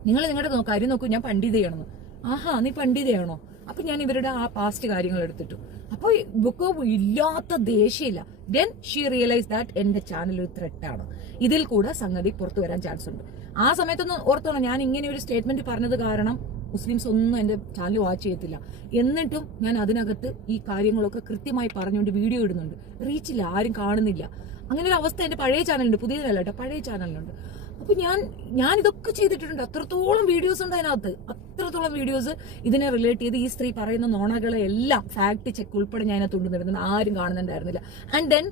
നിങ്ങൾ നിങ്ങളുടെ കാര്യം നോക്കൂ, ഞാൻ പണ്ഡിതയാണെന്ന്. ആഹാ, നീ പണ്ഡിതയാണോ? അപ്പൊ ഞാൻ ഇവരുടെ ആ പാസ്റ്റ് കാര്യങ്ങൾ എടുത്തിട്ടു. അപ്പൊ ബുക്കോ ഇല്ലാത്ത ദേഷ്യമില്ല. ദെൻ ഷീ റിയലൈസ് ദാറ്റ് എന്റെ ചാനൽ ഒരു ത്രെട്ടാണ്, ഇതിൽ കൂടെ സംഗതി പുറത്തു വരാൻ ചാൻസ് ഉണ്ട്. ആ സമയത്തൊന്ന് ഓർത്തോണം, ഞാൻ ഇങ്ങനെ ഒരു സ്റ്റേറ്റ്മെന്റ് പറഞ്ഞത് കാരണം മുസ്ലിംസ് ഒന്നും എന്റെ ചാനൽ വാച്ച് ചെയ്യത്തില്ല. എന്നിട്ടും ഞാൻ അതിനകത്ത് ഈ കാര്യങ്ങളൊക്കെ കൃത്യമായി പറഞ്ഞുകൊണ്ട് വീഡിയോ ഇടുന്നുണ്ട്. റീച്ചില്ല, ആരും കാണുന്നില്ല. അങ്ങനെ ഒരു അവസ്ഥ എന്റെ പഴയ ചാനലുണ്ട്, പുതിയതല്ല കേട്ടോ, പഴയ ചാനലിലുണ്ട്. അപ്പൊ ഞാൻ ഇതൊക്കെ ചെയ്തിട്ടുണ്ട്. അത്രത്തോളം വീഡിയോസ് ഉണ്ട് അതിനകത്ത്, അത്രത്തോളം വീഡിയോസ് ഇതിനെ റിലേറ്റ് ചെയ്ത് ഈ സ്ത്രീ പറയുന്ന നോണകളെ എല്ലാം ഫാക്ട് ചെക്ക് ഉൾപ്പെടെ ഞാൻ അതിനകത്ത് കൊണ്ടുവരുന്നത് ആരും കാണുന്നുണ്ടായിരുന്നില്ല. ആൻഡ് ദെൻ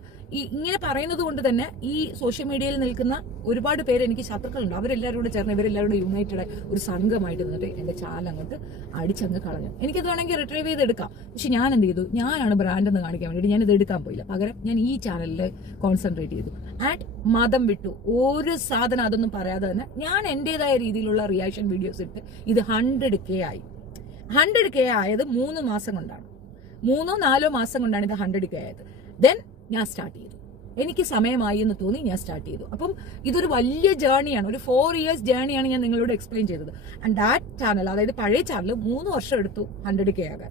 ഇങ്ങനെ പറയുന്നത് കൊണ്ട് തന്നെ ഈ സോഷ്യൽ മീഡിയയിൽ നിൽക്കുന്ന ഒരുപാട് പേര് എനിക്ക് ശത്രുക്കളുണ്ട്. അവരെല്ലാവരും കൂടെ ചേർന്ന് ഇവരെല്ലാവരും യുണൈറ്റഡ് ഒരു സംഘമായിട്ട് നിന്നിട്ട് എന്റെ ചാനൽ അങ്ങോട്ട് അടിച്ചങ്ങ് കളഞ്ഞു. എനിക്കത് വേണമെങ്കിൽ റിട്രീവ് ചെയ്തെടുക്കാം. പക്ഷെ ഞാൻ എന്ത് ചെയ്തു? ഞാനാണ് ബ്രാൻഡ് എന്ന് കാണിക്കാൻ വേണ്ടിയിട്ട് ഞാൻ ഇത് എടുക്കാൻ പോയില്ല. പകരം ഞാൻ ഈ ചാനലിൽ കോൺസെൻട്രേറ്റ് ചെയ്തു. ആൻഡ് മതം വിട്ടു ഒരു സാധനം അതൊന്നും പറയാതെ തന്നെ ഞാൻ എന്റേതായ രീതിയിലുള്ള റിയാക്ഷൻ വീഡിയോസ് ഇട്ട് ഇത് 100K ആയി. 100K ആയത് 3 മാസം കൊണ്ടാണ്. 3-4 മാസം കൊണ്ടാണ് ഇത് 100K ആയത്. ദെൻ ഞാൻ സ്റ്റാർട്ട് ചെയ്തു. എനിക്ക് സമയമായി എന്ന് തോന്നി, ഞാൻ സ്റ്റാർട്ട് ചെയ്തു. അപ്പം ഇതൊരു വലിയ ജേർണിയാണ്, ഒരു 4 years ജേർണിയാണ് ഞാൻ നിങ്ങളോട് എക്സ്പ്ലെയിൻ ചെയ്തത്. ആൻഡ് ദാറ്റ് ചാനൽ, അതായത് പഴയ ചാനൽ 3 വർഷം എടുത്തു 100K ആകാൻ.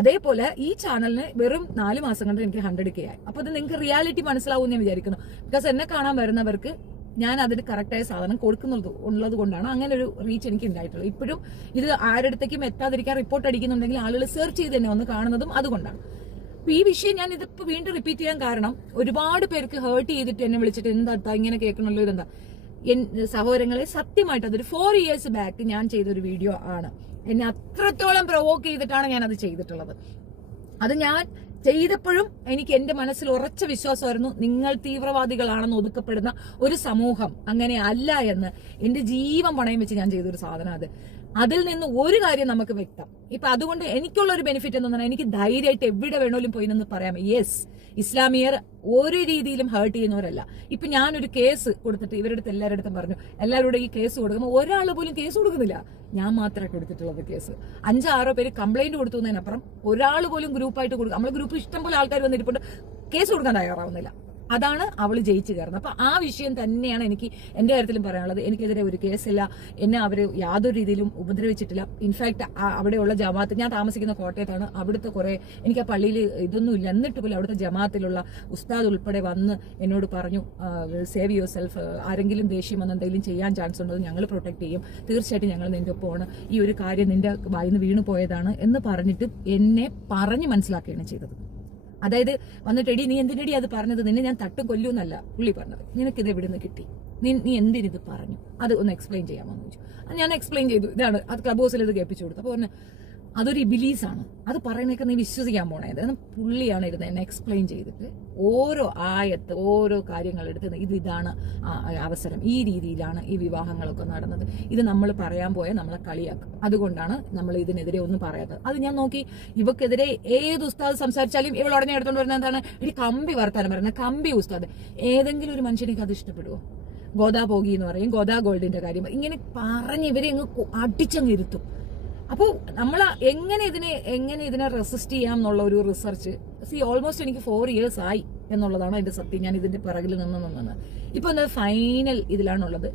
അതേപോലെ ഈ ചാനലിന് വെറും 4 മാസം കൊണ്ട് എനിക്ക് 100K ആയി. അപ്പൊ ഇത് നിങ്ങൾക്ക് റിയാലിറ്റി മനസ്സിലാവും ഞാൻ വിചാരിക്കുന്നു. ബിക്കോസ് എന്നെ കാണാൻ വരുന്നവർക്ക് ഞാൻ അതിന് കറക്റ്റായ സാധനം ഉള്ളത് കൊണ്ടാണ് അങ്ങനെ ഒരു റീച്ച് എനിക്ക് ഉണ്ടായിട്ടുള്ളത്. ഇപ്പോഴും ഇത് ആരുടെത്തേക്കും എത്താതിരിക്കാൻ റിപ്പോർട്ട് അടിക്കുന്നുണ്ടെങ്കിൽ ആളുകൾ സെർച്ച് ചെയ്ത് തന്നെ വന്ന് കാണുന്നതും അതുകൊണ്ടാണ്. അപ്പൊ ഈ വിഷയം ഞാൻ ഇതിപ്പോ വീണ്ടും റിപ്പീറ്റ് ചെയ്യാൻ കാരണം ഒരുപാട് പേർക്ക് ഹേർട്ട് ചെയ്തിട്ട് എന്നെ വിളിച്ചിട്ട് എന്താ ഇങ്ങനെ കേൾക്കണല്ലോ, ഇതെന്താ സഹോദരങ്ങളെ, സത്യമായിട്ട് അതൊരു 4 years ബാക്ക് ഞാൻ ചെയ്തൊരു വീഡിയോ ആണ്. എന്നെ അത്രത്തോളം പ്രൊവോക്ക് ചെയ്തിട്ടാണ് ഞാൻ അത് ചെയ്തിട്ടുള്ളത്. അത് ഞാൻ ചെയ്തപ്പോഴും എനിക്ക് എന്റെ മനസ്സിൽ ഉറച്ച വിശ്വാസമായിരുന്നു, നിങ്ങൾ തീവ്രവാദികളാണെന്ന് ഒതുക്കപ്പെടുന്ന ഒരു സമൂഹം അങ്ങനെ അല്ല എന്ന്. എന്റെ ജീവൻ പണയം വെച്ച് ഞാൻ ചെയ്തൊരു സാധനം അത്. അതിൽ നിന്ന് ഒരു കാര്യം നമുക്ക് വ്യക്തം. ഇപ്പൊ അതുകൊണ്ട് എനിക്കുള്ള ഒരു ബെനിഫിറ്റ് എന്ന് പറഞ്ഞാൽ എനിക്ക് ധൈര്യമായിട്ട് എവിടെ വേണോലും പോയി നിന്ന് പറയാം, യെസ്, ഇസ്ലാമിയർ ഒരു രീതിയിലും ഹേർട്ട് ചെയ്യുന്നവരല്ല. ഇപ്പൊ ഞാനൊരു കേസ് കൊടുത്തിട്ട് ഇവരുടെ അടുത്ത് എല്ലാവരുടെ അടുത്തും പറഞ്ഞു, എല്ലാവരുടെ ഈ കേസ് കൊടുക്കുമ്പോൾ ഒരാൾ പോലും കേസ് കൊടുക്കുന്നില്ല. ഞാൻ മാത്രമേ കൊടുത്തിട്ടുള്ളത് കേസ്. 5-6 പേര് കംപ്ലൈന്റ് കൊടുത്തതിനപ്പുറം ഒരാൾ പോലും ഗ്രൂപ്പായിട്ട് കൊടുക്കും. നമ്മളെ ഗ്രൂപ്പ് ഇഷ്ടംപോലെ ആൾക്കാർ വന്നിരിപ്പുണ്ട്, കേസ് കൊടുക്കാൻ തയ്യാറാവുന്നില്ല. അതാണ് അവള് ജയിച്ചു കയറുന്നത്. അപ്പൊ ആ വിഷയം തന്നെയാണ് എനിക്ക് എന്റെ കാര്യത്തിലും പറയാനുള്ളത്. എനിക്കെതിരെ ഒരു കേസില്ല, എന്നെ അവര് യാതൊരു രീതിയിലും ഉപദ്രവിച്ചിട്ടില്ല. ഇൻഫാക്ട് അവിടെയുള്ള ജമാഅത്ത്, ഞാൻ താമസിക്കുന്ന കോട്ടയത്താണ്, അവിടുത്തെ കുറെ, എനിക്ക് ആ പള്ളിയിൽ ഇതൊന്നുമില്ല, എന്നിട്ട് പോലും അവിടുത്തെ ജമാഅത്തിലുള്ള ഉസ്താദ് ഉൾപ്പെടെ വന്ന് എന്നോട് പറഞ്ഞു, സേവ് യുവർ സെൽഫ്, ആരെങ്കിലും ദേഷ്യം വന്ന് എന്തെങ്കിലും ചെയ്യാൻ ചാൻസ് ഉണ്ടോ, ഞങ്ങൾ പ്രൊട്ടക്ട് ചെയ്യും, തീർച്ചയായിട്ടും ഞങ്ങൾ നിന്റെ ഒപ്പമാണ്, ഈ ഒരു കാര്യം നിന്റെ വായിന്ന് വീണു പോയതാണ് എന്ന് പറഞ്ഞിട്ട് എന്നെ പറഞ്ഞ് മനസ്സിലാക്കുകയാണ് ചെയ്തത്. അതായത് വന്നിട്ട്, എടി നീ എന്തിനടി അത് പറഞ്ഞത്, നിന്നെ ഞാൻ തട്ടും കൊല്ലൂന്നല്ല പുള്ളി പറഞ്ഞത്, നിനക്കിത് എവിടെ നിന്ന് കിട്ടി, നീ എന്തിനിത് പറഞ്ഞു, അത് ഒന്ന് എക്സ്പ്ലെയിൻ ചെയ്യാമെന്ന് ചോദിച്ചു. ഞാൻ എക്സ്പ്ലെയിൻ ചെയ്തു, ഇതാണ് അത് ക്ലബ് ഹൗസിൽ ഇത് കേൾപ്പിച്ചു കൊടുത്തു. അപ്പോൾ പറഞ്ഞു അതൊരു ഇബിലീസാണ്, അത് പറയുന്നതൊക്കെ നീ വിശ്വസിക്കാൻ പോണേ. എന്ന് പുള്ളിയാണ് ഇരുന്നത് എന്നെ എക്സ്പ്ലെയിൻ ചെയ്തിട്ട് ഓരോ ആയത്ത്, ഓരോ കാര്യങ്ങൾ എടുത്ത് ഇതാണ് അവസരം, ഈ രീതിയിലാണ് ഈ വിവാഹങ്ങളൊക്കെ നടന്നത്, ഇത് നമ്മൾ പറയാൻ പോയാൽ നമ്മളെ കളിയാക്കും, അതുകൊണ്ടാണ് നമ്മൾ ഇതിനെതിരെ ഒന്നും പറയാത്തത്. അത് ഞാൻ നോക്കി, ഇവക്കെതിരെ ഏത് ഉസ്താദ് സംസാരിച്ചാലും ഇവൾ ഉടനെ എടുത്തോണ്ട് വരുന്നത് എന്താണ്, ഇനി കമ്പി വർത്താനം പറയുന്നത്, കമ്പി ഉസ്താദ്. ഏതെങ്കിലും ഒരു മനുഷ്യനിക്ക് അത് ഇഷ്ടപ്പെടുവോ? ഗോദാ പോകി എന്ന് പറയും, ഗോദാ ഗോൾഡിന്റെ കാര്യം ഇങ്ങനെ പറഞ്ഞ് ഇവരെ അങ്ങ് അടിച്ചങ്ങ് ഇരുത്തും. അപ്പോൾ നമ്മൾ എങ്ങനെ ഇതിനെ റെസിസ്റ്റ് ചെയ്യാം എന്നുള്ള ഒരു റിസർച്ച് ഓൾമോസ്റ്റ് എനിക്ക് 4 years ആയി എന്നുള്ളതാണ് അതിന്റെ സത്യം. ഞാൻ ഇതിന്റെ പിറകിൽ നിന്ന് ഇപ്പൊ എന്താ ഫൈനൽ ഇതിലാണുള്ളത്.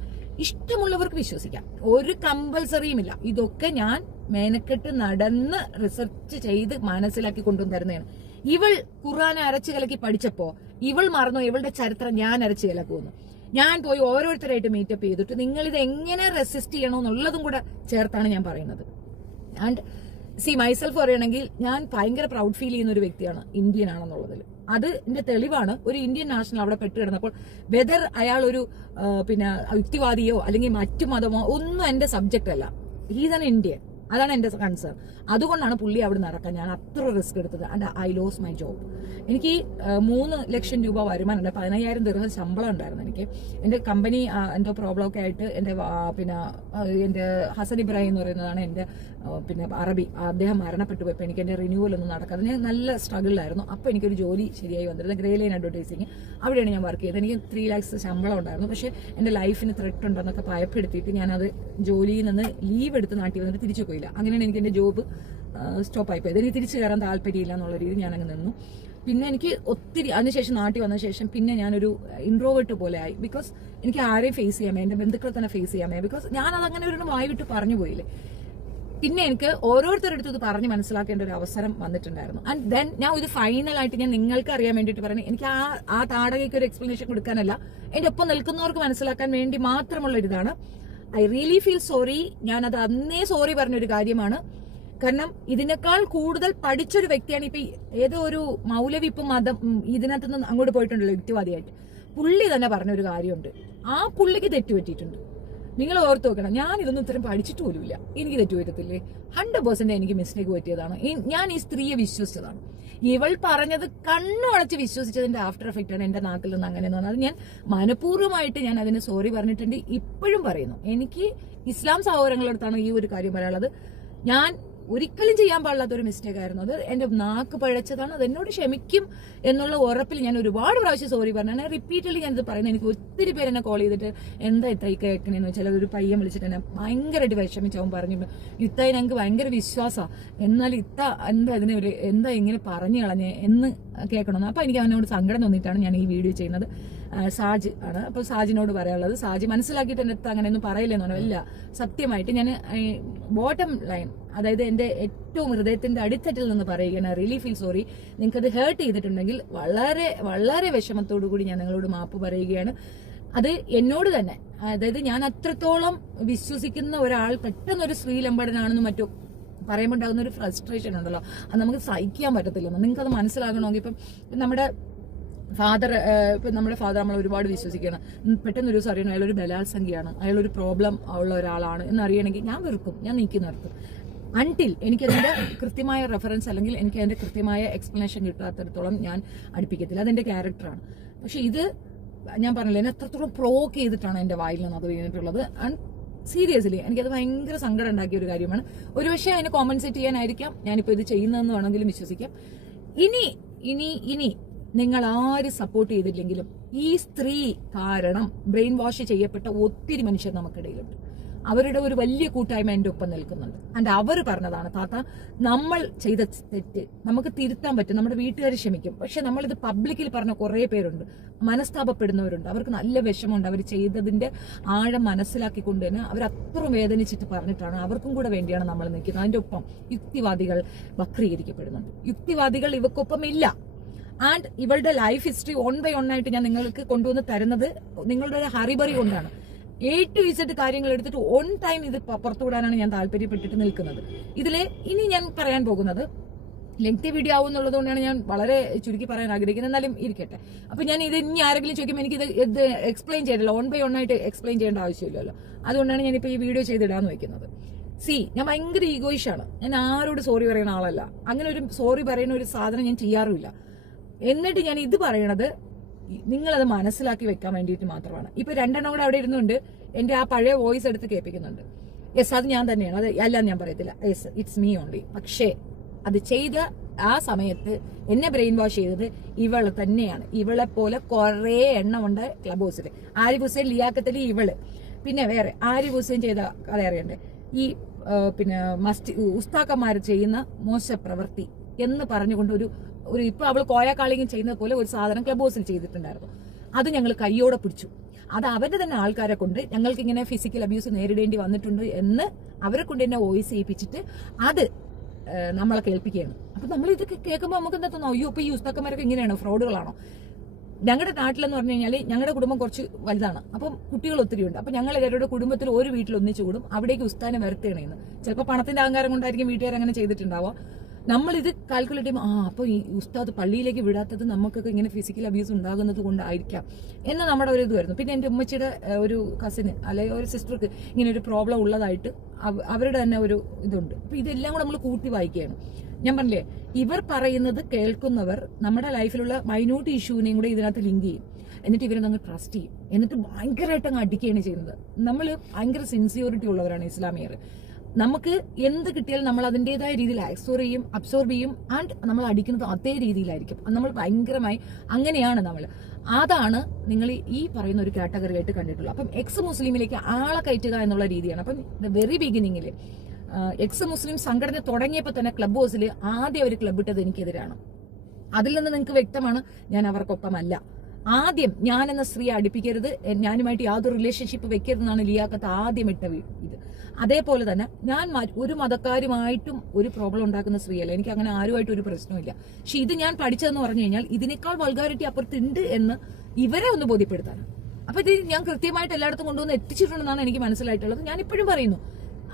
ഇഷ്ടമുള്ളവർക്ക് വിശ്വസിക്കാം, ഒരു കമ്പൽസറിയും ഇല്ല. ഇതൊക്കെ ഞാൻ മേനക്കെട്ട് നടന്ന് റിസർച്ച് ചെയ്ത് മനസ്സിലാക്കി കൊണ്ടുവന്ന് തരുന്നതാണ്. ഇവൾ ഖുർആനെ അരച്ചു കലക്കി പഠിച്ചപ്പോ ഇവൾ മറന്നോ ഇവളുടെ ചരിത്രം ഞാൻ അരച്ചു കലക്കുമെന്ന്. ഞാൻ പോയി ഓരോരുത്തരായിട്ട് മീറ്റപ്പ് ചെയ്തിട്ട് നിങ്ങൾ ഇത് എങ്ങനെ റെസിസ്റ്റ് ചെയ്യണമെന്നുള്ളതും കൂടെ ചേർത്താണ് ഞാൻ പറയുന്നത്. ആൻഡ് മൈസെൽഫ് പറയുകയാണെങ്കിൽ ഞാൻ ഭയങ്കര പ്രൗഡ് ഫീൽ ചെയ്യുന്ന ഒരു വ്യക്തിയാണ് ഇന്ത്യൻ ആണെന്നുള്ളതിൽ. അത് എന്റെ തെളിവാണ്. ഒരു ഇന്ത്യൻ നാഷണൽ അവിടെ പെട്ടുകിടന്നപ്പോൾ വെദർ അയാൾ ഒരു യുക്തിവാദിയോ അല്ലെങ്കിൽ മറ്റു മതമോ ഒന്നും എന്റെ സബ്ജക്റ്റ് അല്ല. He's an Indian. അതാണ് എന്റെ കൺസേൺ. അതുകൊണ്ടാണ് പുള്ളി അവിടെ നടക്കാൻ ഞാൻ അത്ര റിസ്ക് എടുത്തത്. And I lose my job. എനിക്ക് 3 ലക്ഷം രൂപ വരുമാനമുണ്ട്, 15,000 ദിർഹം ശമ്പളം ഉണ്ടായിരുന്നു എനിക്ക്. എന്റെ കമ്പനി എന്തോ പ്രോബ്ലം ഒക്കെ ആയിട്ട് എന്റെ ഹസൻ ഇബ്രാഹിം എന്ന് പറയുന്നതാണ് എന്റെ അറബി, അദ്ദേഹം മരണപ്പെട്ടു പോയപ്പോൾ എനിക്ക് എന്റെ റിന്യൂവൽ ഒന്നും നടക്കാതെ ഞാൻ നല്ല സ്ട്രഗിളിലായിരുന്നു. അപ്പൊ എനിക്കൊരു ജോലി ശരിയായി വന്നിരുന്നത് ഗ്രേ ലൈൻ അഡ്വർടൈസിങ്. അവിടെയാണ് ഞാൻ വർക്ക് ചെയ്തത്. എനിക്ക് 3 lakhs ശമ്പളം ഉണ്ടായിരുന്നു. പക്ഷെ എന്റെ ലൈഫിന് ത്രെട്ട് ഉണ്ടെന്നൊക്കെ ഭയപ്പെടുത്തിയിട്ട് ഞാനത് ജോലിയിൽ നിന്ന് ലീവ് എടുത്ത് നാട്ടിൽ വന്നിട്ട് തിരിച്ചു പോയില്ല. അങ്ങനെയാണ് എനിക്ക് എന്റെ ജോബ് സ്റ്റോപ്പ് ആയി പോയത്. എനിക്ക് തിരിച്ചു കയറാൻ താല്പര്യമില്ല എന്നുള്ള രീതിയിൽ ഞാൻ അങ്ങ് നിന്നു. പിന്നെ എനിക്ക് ഒത്തിരി അതിനുശേഷം നാട്ടിൽ വന്ന ശേഷം പിന്നെ ഞാനൊരു ഇൻട്രോവേർട്ട് പോലെ ആയി. ബിക്കോസ് എനിക്ക് ആരെയും ഫേസ് ചെയ്യാമേ, എന്റെ ബന്ധുക്കളെ തന്നെ ഫേസ് ചെയ്യാമേ. ബിക്കോസ് ഞാൻ അതങ്ങനെ ഒരു വായി വിട്ട് പറഞ്ഞു പോയില്ലേ. പിന്നെ എനിക്ക് ഓരോരുത്തരുടെ അടുത്ത് ഇത് പറഞ്ഞ് മനസ്സിലാക്കേണ്ട ഒരു അവസരം വന്നിട്ടുണ്ടായിരുന്നു. ആൻഡ് ദെൻ ഞാൻ ഇത് ഫൈനലായിട്ട് ഞാൻ നിങ്ങൾക്ക് അറിയാൻ വേണ്ടിയിട്ട് പറഞ്ഞു. എനിക്ക് ആ താടകയ്ക്ക് ഒരു എക്സ്പ്ലനേഷൻ കൊടുക്കാനല്ല, എന്റെ ഒപ്പം നിൽക്കുന്നവർക്ക് മനസ്സിലാക്കാൻ വേണ്ടി മാത്രമുള്ള ഒരിതാണ്. I really feel sorry. ഞാനത് അന്നേ സോറി പറഞ്ഞൊരു കാര്യമാണ്. കാരണം ഇതിനേക്കാൾ കൂടുതൽ പഠിച്ചൊരു വ്യക്തിയാണ് ഇപ്പൊ ഏതോ ഒരു മൗലവി ഇപ്പം മതം ഇതിനകത്ത് നിന്ന് അങ്ങോട്ട് പോയിട്ടുണ്ടല്ലോ യുക്തിവാദിയായിട്ട്. പുള്ളി തന്നെ പറഞ്ഞൊരു കാര്യമുണ്ട്, ആ പുള്ളിക്ക് തെറ്റുപറ്റിയിട്ടുണ്ട്. നിങ്ങൾ ഓർത്ത് നോക്കണം, ഞാൻ ഇതൊന്നും ഇത്രയും പഠിച്ചിട്ട് പോലുമില്ല, എനിക്ക് തെറ്റുപറ്റത്തില്ലേ? 100% എനിക്ക് മിസ്റ്റേക്ക് പറ്റിയതാണ്. ഞാൻ ഈ സ്ത്രീയെ വിശ്വസിച്ചതാണ്. ഇവൾ പറഞ്ഞത് കണ്ണുടച്ച് വിശ്വസിച്ചതിന്റെ ആഫ്റ്റർ എഫക്റ്റ് ആണ് എന്റെ നാട്ടിൽ നിന്ന് അങ്ങനെ തോന്നുന്നത്. അത് ഞാൻ മനഃപൂർവ്വമായിട്ട് ഞാൻ അതിന് സോറി പറഞ്ഞിട്ടുണ്ട്, ഇപ്പോഴും പറയുന്നു. എനിക്ക് ഇസ്ലാം സഹോദരങ്ങളുടെ അടുത്താണ് ഈ ഒരു കാര്യം പറയാനുള്ളത്. ഞാൻ ഒരിക്കലും ചെയ്യാൻ പാടില്ലാത്ത ഒരു മിസ്റ്റേക്ക് ആയിരുന്നു അത്. എന്റെ നാക്ക് പഴച്ചതാണ്, അത് എന്നോട് ക്ഷമിക്കും എന്നുള്ള ഉറപ്പിൽ ഞാൻ ഒരുപാട് പ്രാവശ്യം സോറി പറഞ്ഞു. റിപ്പീറ്റഡ്ലി ഞാനിത് പറയുന്നത്. എനിക്ക് ഒത്തിരി പേര് എന്നെ കോൾ ചെയ്തിട്ട് എന്താ ഇത്തായി കേൾക്കണേന്ന് വെച്ചാൽ ഒരു പയ്യൻ വിളിച്ചിട്ട് എന്നെ ഭയങ്കരമായിട്ട് വിഷമിച്ചവൻ പറഞ്ഞു, ഇത്തായി ഞങ്ങൾക്ക് ഭയങ്കര വിശ്വാസമാണ്, എന്നാൽ ഇത്ത എന്താ ഇങ്ങനെ പറഞ്ഞു കളഞ്ഞേ എന്ന് കേൾക്കണമെന്ന്. അപ്പൊ എനിക്ക് അവനോട് സങ്കടം തോന്നിയിട്ടാണ് ഞാൻ ഈ വീഡിയോ ചെയ്യുന്നത്. സാജ് ആണ്. അപ്പൊ സാജിനോട് പറയാനുള്ളത്, സാജി മനസ്സിലാക്കിയിട്ട് എന്നെ അങ്ങനെയൊന്നും പറയില്ലെന്ന് പറഞ്ഞു. ഇല്ല, സത്യമായിട്ട് ഞാൻ ബോട്ടം ലൈൻ, അതായത് എന്റെ ഏറ്റവും ഹൃദയത്തിന്റെ അടിത്തട്ടിൽ നിന്ന് പറയുകയാണ്, റിയലി ഫീൽ സോറി. നിങ്ങൾക്കത് ഹേർട്ട് ചെയ്തിട്ടുണ്ടെങ്കിൽ വളരെ വളരെ വിഷമത്തോടു കൂടി ഞാൻ നിങ്ങളോട് മാപ്പ് പറയുകയാണ്. അത് എന്നോട് തന്നെ, അതായത് ഞാൻ അത്രത്തോളം വിശ്വസിക്കുന്ന ഒരാൾ പെട്ടെന്നൊരു സ്ത്രീലമ്പടനാണെന്നും മറ്റോ പറയുമ്പോൾ ഉണ്ടാകുന്ന ഒരു ഫ്രസ്ട്രേഷൻ ഉണ്ടല്ലോ, അത് നമുക്ക് സഹിക്കാൻ പറ്റത്തില്ലെന്ന്. നിങ്ങൾക്കത് മനസ്സിലാകണമെങ്കിൽ ഇപ്പം നമ്മുടെ ഫാദർ നമ്മൾ ഒരുപാട് വിശ്വസിക്കണം. പെട്ടെന്ന് ഒരു ദിവസം അറിയണം അയാളൊരു ബലാത്സംഖ്യയാണ്, അയാളൊരു പ്രോബ്ലം ഉള്ള ഒരാളാണ് എന്നറിയണമെങ്കിൽ ഞാൻ വെറുക്കും, ഞാൻ നീക്കി നിർത്തും. അൺടിൽ എനിക്കതിന്റെ കൃത്യമായ റെഫറൻസ് അല്ലെങ്കിൽ എനിക്ക് അതിന്റെ കൃത്യമായ എക്സ്പ്ലനേഷൻ കിട്ടാത്തിടത്തോളം ഞാൻ അടുപ്പിക്കത്തില്ല. അതെന്റെ ക്യാരക്ടറാണ്. പക്ഷെ ഇത് ഞാൻ പറഞ്ഞില്ല, എന്നെ എത്രത്തോളം പ്രോവോക്ക് ചെയ്തിട്ടാണ് എന്റെ വായിൽ നിന്ന് അത് വീണിട്ടുള്ളത്. ആൻഡ് സീരിയസ്ലി എനിക്കത് ഭയങ്കര സങ്കടം ഉണ്ടാക്കിയ ഒരു കാര്യമാണ്. ഒരുപക്ഷെ അതിനെ കോമ്പൻസേറ്റ് ചെയ്യാനായിരിക്കാം ഞാനിപ്പോൾ ഇത് ചെയ്യുന്നതെന്ന് വേണമെങ്കിലും വിശ്വസിക്കാം. ഇനി നിങ്ങൾ ആര് സപ്പോർട്ട് ചെയ്തില്ലെങ്കിലും ഈ സ്ത്രീ കാരണം ബ്രെയിൻ വാഷ് ചെയ്യപ്പെട്ട ഒത്തിരി മനുഷ്യർ നമുക്കിടയിലുണ്ട്. അവരുടെ ഒരു വലിയ കൂട്ടായ്മ എന്റെ ഒപ്പം നിൽക്കുന്നുണ്ട്. ആൻഡ് അവർ പറഞ്ഞതാണ്, താത്ത നമ്മൾ ചെയ്ത തെറ്റ് നമുക്ക് തിരുത്താൻ പറ്റും, നമ്മുടെ വീട്ടുകാർ ക്ഷമിക്കും. പക്ഷെ നമ്മളിത് പബ്ലിക്കിൽ പറഞ്ഞ കുറെ പേരുണ്ട്, മനസ്താപപ്പെടുന്നവരുണ്ട്, അവർക്ക് നല്ല വിഷമമുണ്ട്. അവർ ചെയ്തതിന്റെ ആഴം മനസ്സിലാക്കിക്കൊണ്ട് തന്നെ അവർ അത്രയും വേദനിച്ചിട്ട് പറഞ്ഞിട്ടാണ്. അവർക്കും കൂടെ വേണ്ടിയാണ് നമ്മൾ നിൽക്കുന്നത്. അതിന്റെ ഒപ്പം യുക്തിവാദികൾ വക്രീകരിക്കപ്പെടുന്നുണ്ട്. യുക്തിവാദികൾ ഇവക്കൊപ്പം ഇല്ല. ആൻഡ് ഇവളുടെ ലൈഫ് ഹിസ്റ്ററി 1 by 1 ആയിട്ട് ഞാൻ നിങ്ങൾക്ക് കൊണ്ടുവന്ന് തരുന്നത് നിങ്ങളുടെ ഒരു ഹറിബറി കൊണ്ടാണ്. A to Z കാര്യങ്ങൾ എടുത്തിട്ട് ഓൺ ടൈം ഇത് പുറത്തുവിടാനാണ് ഞാൻ താല്പര്യപ്പെട്ടിട്ട് നിൽക്കുന്നത്. ഇതില് ഇനി ഞാൻ പറയാൻ പോകുന്നത് ലെങ്തി വീഡിയോ ആവുന്നുള്ളത് കൊണ്ടാണ് ഞാൻ വളരെ ചുരുക്കി പറയാൻ ആഗ്രഹിക്കുന്നത്. എന്നാലും ഇരിക്കട്ടെ. അപ്പൊ ഞാൻ ഇത് ഇനി ആരെങ്കിലും ചോദിക്കുമ്പോൾ എനിക്ക് ഇത് എക്സ്പ്ലെയിൻ ചെയ്തില്ല, 1 by 1 ആയിട്ട് എക്സ്പ്ലെയിൻ ചെയ്യേണ്ട ആവശ്യമില്ലല്ലോ. അതുകൊണ്ടാണ് ഞാനിപ്പോ ഈ വീഡിയോ ചെയ്തിടാന്ന് വെക്കുന്നത്. ഞാൻ ഭയങ്കര ഈഗോയിഷാണ്. ഞാൻ ആരോട് സോറി പറയുന്ന ആളല്ല. അങ്ങനെ ഒരു സോറി പറയുന്ന ഒരു സാധനം ഞാൻ ചെയ്യാറുമില്ല. എന്നിട്ട് ഞാൻ ഇത് പറയണത് നിങ്ങളത് മനസ്സിലാക്കി വെക്കാൻ വേണ്ടിയിട്ട് മാത്രമാണ്. ഇപ്പൊ 2 എണ്ണം കൂടെ അവിടെ ഇരുന്നുണ്ട് എന്റെ ആ പഴയ വോയിസ് എടുത്ത് കേൾപ്പിക്കുന്നുണ്ട്. യെസ്, അത് ഞാൻ തന്നെയാണ്, അത് അല്ലാന്ന് ഞാൻ പറയത്തില്ല. Yes, it's me only. പക്ഷേ അത് ചെയ്ത ആ സമയത്ത് എന്നെ ബ്രെയിൻ വാഷ് ചെയ്തത് ഇവള് തന്നെയാണ്. ഇവളെ പോലെ കുറെ എണ്ണമുണ്ട് ക്ലബ് ഹൗസിൽ. ആരിഫ് ഹുസൈൻ, ലിയാഖത്ത്, ഇവള്, പിന്നെ വേറെ ആരിഫ് ഹുസൈൻ ചെയ്ത കഥ അറിയണ്ടേ, ഈ പിന്നെ ഉസ്താക്കന്മാർ ചെയ്യുന്ന മോശ പ്രവൃത്തി എന്ന് പറഞ്ഞുകൊണ്ട് ഒരു ഇപ്പൊ അവള് കോയാക്കാളിയും ചെയ്യുന്നത് പോലെ ഒരു സാധനം ക്ലബ് ഹൗസിൽ ചെയ്തിട്ടുണ്ടായിരുന്നു. അത് ഞങ്ങൾ കയ്യോടെ പിടിച്ചു. അത് അവരുടെ തന്നെ ആൾക്കാരെ കൊണ്ട് ഞങ്ങൾക്ക് ഇങ്ങനെ ഫിസിക്കൽ അബ്യൂസ് നേരിടേണ്ടി വന്നിട്ടുണ്ട് എന്ന് അവരെ കൊണ്ട് തന്നെ വോയിസ് ചെയ്യിപ്പിച്ചിട്ട് അത് നമ്മളെ കേൾപ്പിക്കുകയാണ്. അപ്പൊ നമ്മൾ ഇതൊക്കെ കേൾക്കുമ്പോൾ നമുക്ക് എന്താ തോന്നുന്നു, അയ്യോ ഇപ്പൊ ഈ ഉസ്താക്കന്മാരൊക്കെ ഇങ്ങനെയാണോ, ഫ്രോഡുകളാണോ? ഞങ്ങളുടെ നാട്ടിലെന്ന് പറഞ്ഞു കഴിഞ്ഞാൽ ഞങ്ങളുടെ കുടുംബം കുറച്ച് വലുതാണ്, അപ്പം കുട്ടികൾ ഒത്തിരി ഉണ്ട്. അപ്പൊ ഞങ്ങൾ എല്ലാവരുടെ കുടുംബത്തിൽ ഒരു വീട്ടിൽ ഒന്നിച്ചു കൂടും, അവിടേക്ക് ഉസ്താനെ വരുത്തുകയാണ്. ചിലപ്പോൾ പണത്തിന്റെ അഹങ്കാരം കൊണ്ടായിരിക്കും വീട്ടുകാർ അങ്ങനെ ചെയ്തിട്ടുണ്ടാവുക. നമ്മളിത് കാൽക്കുലേറ്റ് ചെയ്യുമ്പോൾ അപ്പൊ ഈ ഉസ്താദ് പള്ളിയിലേക്ക് വിടാത്തത് നമുക്കൊക്കെ ഇങ്ങനെ ഫിസിക്കൽ അബ്യൂസ് ഉണ്ടാകുന്നത് കൊണ്ടായിരിക്കാം എന്ന് നമ്മുടെ ഒരു ഇത് വരുന്നു. പിന്നെ എന്റെ ഉമ്മച്ചിയുടെ ഒരു കസിന് അല്ലെങ്കിൽ ഒരു സിസ്റ്റർക്ക് ഇങ്ങനെ ഒരു പ്രോബ്ലം ഉള്ളതായിട്ട് അവരുടെ തന്നെ ഒരു ഇതുണ്ട്. അപ്പൊ ഇതെല്ലാം കൂടെ നമ്മൾ കൂട്ടി വായിക്കുകയാണ്. ഞാൻ പറഞ്ഞില്ലേ, ഇവർ പറയുന്നത് കേൾക്കുന്നവർ നമ്മുടെ ലൈഫിലുള്ള മൈന്യൂട്ട് ഇഷ്യൂവിനെയും കൂടെ ഇതിനകത്ത് ലിങ്ക് ചെയ്യും. എന്നിട്ട് ഇവരൊന്നങ്ങ് ട്രസ്റ്റ് ചെയ്യും. എന്നിട്ട് ഭയങ്കരമായിട്ട് അങ്ങ് അടിക്കുകയാണ് ചെയ്യുന്നത്. നമ്മൾ ഭയങ്കര സിൻസിയോറിറ്റി ഉള്ളവരാണ് ഇസ്ലാമിയർ. നമുക്ക് എന്ത് കിട്ടിയാലും നമ്മൾ അതിൻ്റെതായ രീതിയിൽ അബ്സോർബ് ചെയ്യും ആൻഡ് നമ്മൾ അടിക്കുന്നത് അതേ രീതിയിലായിരിക്കും. നമ്മൾ ഭയങ്കരമായി അങ്ങനെയാണ് നമ്മൾ. അതാണ് നിങ്ങൾ ഈ പറയുന്ന ഒരു കാറ്റഗറി ആയിട്ട് കണ്ടിട്ടുള്ളത്. അപ്പം എക്സ് മുസ്ലിമിലേക്ക് ആളെ കയറ്റുക എന്നുള്ള രീതിയാണ്. അപ്പം വെരി ബിഗിനിങ്ങിൽ എക്സ് മുസ്ലിം സംഘടന തുടങ്ങിയപ്പോൾ തന്നെ ക്ലബ് ഹൗസിൽ ആദ്യം ഒരു ക്ലബ് ഇട്ടത് എനിക്കെതിരാണ്. അതിൽ നിന്ന് നിങ്ങൾക്ക് വ്യക്തമാണ് ഞാൻ അവർക്കൊപ്പമല്ല. ആദ്യം ഞാൻ എന്ന സ്ത്രീയെ അടുപ്പിക്കരുത്, ഞാനുമായിട്ട് യാതൊരു റിലേഷൻഷിപ്പ് വെക്കരുതെന്നാണ് ലിയാഖത്ത് ആദ്യം ഇട്ട ഇത്. അതേപോലെ തന്നെ ഞാൻ ഒരു മതക്കാരുമായിട്ടും ഒരു പ്രോബ്ലം ഉണ്ടാക്കുന്ന സ്ത്രീയല്ല. എനിക്ക് അങ്ങനെ ആരുമായിട്ടും ഒരു പ്രശ്നമില്ല. പക്ഷെ ഇത് ഞാൻ പഠിച്ചതെന്ന് പറഞ്ഞു കഴിഞ്ഞാൽ ഇതിനേക്കാൾ വൾഗാരിറ്റി അപ്പുറത്തുണ്ട് എന്ന് ഇവരെ ഒന്ന് ബോധ്യപ്പെടുത്താൻ. അപ്പൊ ഇത് ഞാൻ കൃത്യമായിട്ട് എല്ലായിടത്തും കൊണ്ടുവന്ന് എത്തിച്ചിട്ടുണ്ടെന്നാണ് എനിക്ക് മനസ്സിലായിട്ടുള്ളത്. ഞാൻ ഇപ്പോഴും പറയുന്നു,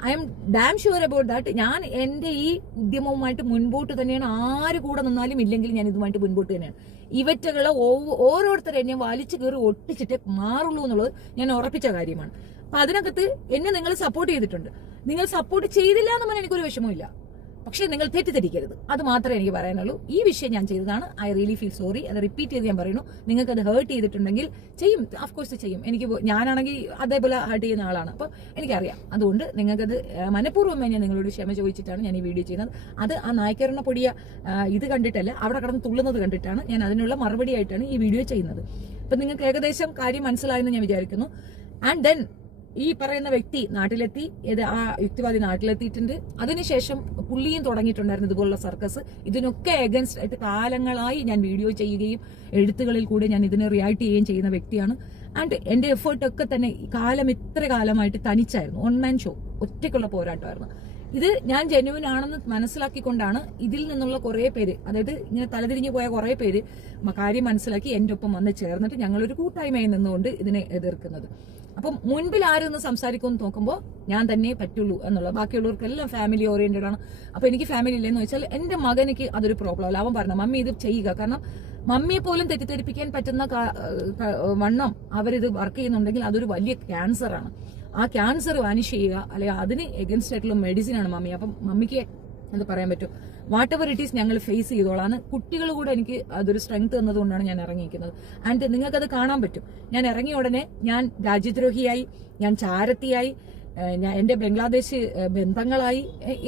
I M dam sure about that. ഞാൻ എന്റെ ഈ ഉദ്യമവുമായിട്ട് മുൻപോട്ട് തന്നെയാണ്. ആര് കൂടെ നിന്നാലും ഇല്ലെങ്കിൽ ഞാൻ ഇതുമായിട്ട് മുൻപോട്ട് തന്നെയാണ്. ഇവറ്റകളെ ഓരോരുത്തരെ എന്നെ വലിച്ചു കയറി ഒട്ടിച്ചിട്ടേ മാറുള്ളൂ എന്നുള്ളത് ഞാൻ ഉറപ്പിച്ച കാര്യമാണ്. അപ്പൊ അതിനകത്ത് എന്നെ നിങ്ങൾ സപ്പോർട്ട് ചെയ്തിട്ടുണ്ട്. നിങ്ങൾ സപ്പോർട്ട് ചെയ്തില്ല എന്ന് പറഞ്ഞാൽ എനിക്കൊരു വിഷമമില്ല. പക്ഷെ നിങ്ങൾ തെറ്റിദ്ധരിക്കരുത്, അത് മാത്രമേ എനിക്ക് പറയാനുള്ളൂ. ഈ വിഷയം ഞാൻ ചെയ്തതാണ്. I really feel sorry. അത് റിപ്പീറ്റ് ചെയ്ത് ഞാൻ പറയുന്നു. നിങ്ങൾക്ക് അത് ഹേർട്ട് ചെയ്തിട്ടുണ്ടെങ്കിൽ ചെയ്യും, ഓഫ്കോഴ്സ് ചെയ്യും. എനിക്ക് ഞാനാണെങ്കിൽ അതേപോലെ ഹേർട്ട് ചെയ്യുന്ന ആളാണ്. അപ്പൊ എനിക്കറിയാം. അതുകൊണ്ട് നിങ്ങൾക്കത് മനഃപൂർവ്വമേ ഞാൻ നിങ്ങളോട് ക്ഷമ ചോദിച്ചിട്ടാണ് ഞാൻ ഈ വീഡിയോ ചെയ്യുന്നത്. അത് ആ നായ്ക്കരണ പൊടിയ ഇത് കണ്ടിട്ടല്ല, അവിടെ കിടന്ന് തുള്ളുന്നത് കണ്ടിട്ടാണ് ഞാൻ അതിനുള്ള മറുപടി ആയിട്ടാണ് ഈ വീഡിയോ ചെയ്യുന്നത്. അപ്പൊ നിങ്ങൾക്ക് ഏകദേശം കാര്യം മനസ്സിലായെന്ന് ഞാൻ വിചാരിക്കുന്നു. ആൻഡ് ദെൻ ഈ പറയുന്ന വ്യക്തി നാട്ടിലെത്തി, ആ യുക്തിവാദി നാട്ടിലെത്തിയിട്ടുണ്ട്. അതിനുശേഷം പുള്ളിയും തുടങ്ങിയിട്ടുണ്ടായിരുന്നു ഇതുപോലുള്ള സർക്കസ്. ഇതിനൊക്കെ എഗൻസ്റ്റ് ആയിട്ട് കാലങ്ങളായി ഞാൻ വീഡിയോ ചെയ്യുകയും എഴുത്തുകളിൽ കൂടെ ഞാൻ ഇതിനെ റിയാക്ട് ചെയ്യുകയും ചെയ്യുന്ന വ്യക്തിയാണ്. ആൻഡ് എന്റെ എഫേർട്ടൊക്കെ തന്നെ ഇത്ര കാലമായിട്ട് തനിച്ചായിരുന്നു. One man show, ഒറ്റയ്ക്കുള്ള പോരാട്ടമായിരുന്നു. ഇത് ഞാൻ ജെന്യുവൻ ആണെന്ന് മനസ്സിലാക്കിക്കൊണ്ടാണ് ഇതിൽ നിന്നുള്ള കുറെ പേര്, അതായത് ഇങ്ങനെ തലതിരിഞ്ഞു പോയ കുറെ പേര് കാര്യം മനസ്സിലാക്കി എന്റെ ഒപ്പം വന്ന് ചേർന്നിട്ട് ഞങ്ങളൊരു കൂട്ടായ്മയിൽ നിന്നുകൊണ്ട് ഇതിനെ എതിർക്കുന്നത്. അപ്പം മുൻപിൽ ആരൊന്ന് സംസാരിക്കുമെന്ന് നോക്കുമ്പോൾ ഞാൻ തന്നെ പറ്റുള്ളൂ എന്നുള്ള, ബാക്കിയുള്ളവർക്കെല്ലാം ഫാമിലി ഓറിയന്റഡ് ആണ്. അപ്പൊ എനിക്ക് ഫാമിലി ഇല്ലെന്ന് വെച്ചാൽ എന്റെ മകനിക്ക് അതൊരു പ്രോബ്ലം അല്ല. അവൻ പറഞ്ഞു മമ്മി ഇത് ചെയ്യുക, കാരണം മമ്മിയെ പോലും തെറ്റിദ്ധരിപ്പിക്കാൻ പറ്റുന്ന വണ്ണം അവരിത് വർക്ക് ചെയ്യുന്നുണ്ടെങ്കിൽ അതൊരു വലിയ ക്യാൻസറാണ്. ആ ക്യാൻസർ വാനിഷ് ചെയ്യുക, അല്ലെങ്കിൽ അതിന് എഗൻസ്റ്റ് ആയിട്ടുള്ള മെഡിസിൻ ആണ് മമ്മി. അപ്പം മമ്മിക്ക് എന്ത് പറയാൻ പറ്റും, വാട്ട് എവർ ഇറ്റ് ഈസ് ഞങ്ങൾ ഫേസ് ചെയ്തോളാണ്. കുട്ടികൾ കൂടെ എനിക്ക് അതൊരു സ്ട്രെങ്ത് തന്നതുകൊണ്ടാണ് ഞാൻ ഇറങ്ങിയിരിക്കുന്നത്. ആൻഡ് നിങ്ങൾക്കത് കാണാൻ പറ്റും. ഞാൻ ഇറങ്ങിയ ഉടനെ ഞാൻ രാജ്യദ്രോഹിയായി, ഞാൻ ചാരത്തിയായി, എന്റെ ബംഗ്ലാദേശ് ബന്ധങ്ങളായി,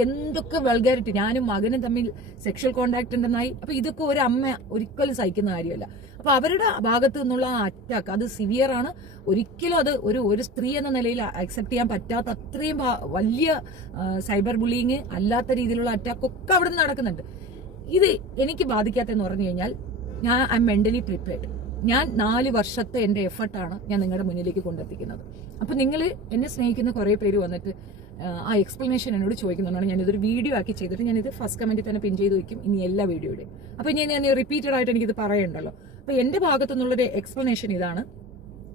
എന്തൊക്കെ വൾഗാരിറ്റി, ഞാനും മകനും തമ്മിൽ സെക്ഷൽ കോണ്ടാക്ട് ഉണ്ടെന്നായി. അപ്പൊ ഇതൊക്കെ ഒരു അമ്മ ഒരിക്കലും സഹിക്കുന്ന കാര്യമല്ല. അപ്പൊ അവരുടെ ഭാഗത്ത് നിന്നുള്ള ആ അറ്റാക്ക് അത് സിവിയർ ആണ്. ഒരിക്കലും അത് ഒരു സ്ത്രീ എന്ന നിലയിൽ അക്സെപ്റ്റ് ചെയ്യാൻ പറ്റാത്ത അത്രയും വലിയ സൈബർ ബുള്ളിങ്, അല്ലാത്ത രീതിയിലുള്ള അറ്റാക്ക് ഒക്കെ അവിടെ നിന്ന് നടക്കുന്നുണ്ട്. ഇത് എനിക്ക് ബാധിക്കാത്തെന്ന് പറഞ്ഞു കഴിഞ്ഞാൽ ഞാൻ ഐ എം മെന്റലി പ്രിപ്പയർഡ്. ഞാൻ 4 വർഷത്തെ എന്റെ എഫർട്ടാണ് ഞാൻ നിങ്ങളുടെ മുന്നിലേക്ക് കൊണ്ടെത്തിക്കുന്നത്. അപ്പൊ നിങ്ങൾ എന്നെ സ്നേഹിക്കുന്ന കുറെ പേര് വന്നിട്ട് ആ എക്സ്പ്ലനേഷൻ എന്നോട് ചോദിക്കുന്നതുകൊണ്ടാണ് ഞാൻ ഇതൊരു വീഡിയോ ആക്കി ചെയ്തിട്ട് ഞാനിത് ഫസ്റ്റ് കമന്റിൽ തന്നെ പിൻ ചെയ്ത് വയ്ക്കും ഇനി എല്ലാ വീഡിയോയുടെയും. അപ്പൊ ഞാൻ റിപ്പീറ്റഡ് ആയിട്ട് എനിക്കിത് പറയണ്ടല്ലോ. അപ്പൊ എന്റെ ഭാഗത്തു നിന്നുള്ളൊരു എക്സ്പ്ലനേഷൻ ഇതാണ്.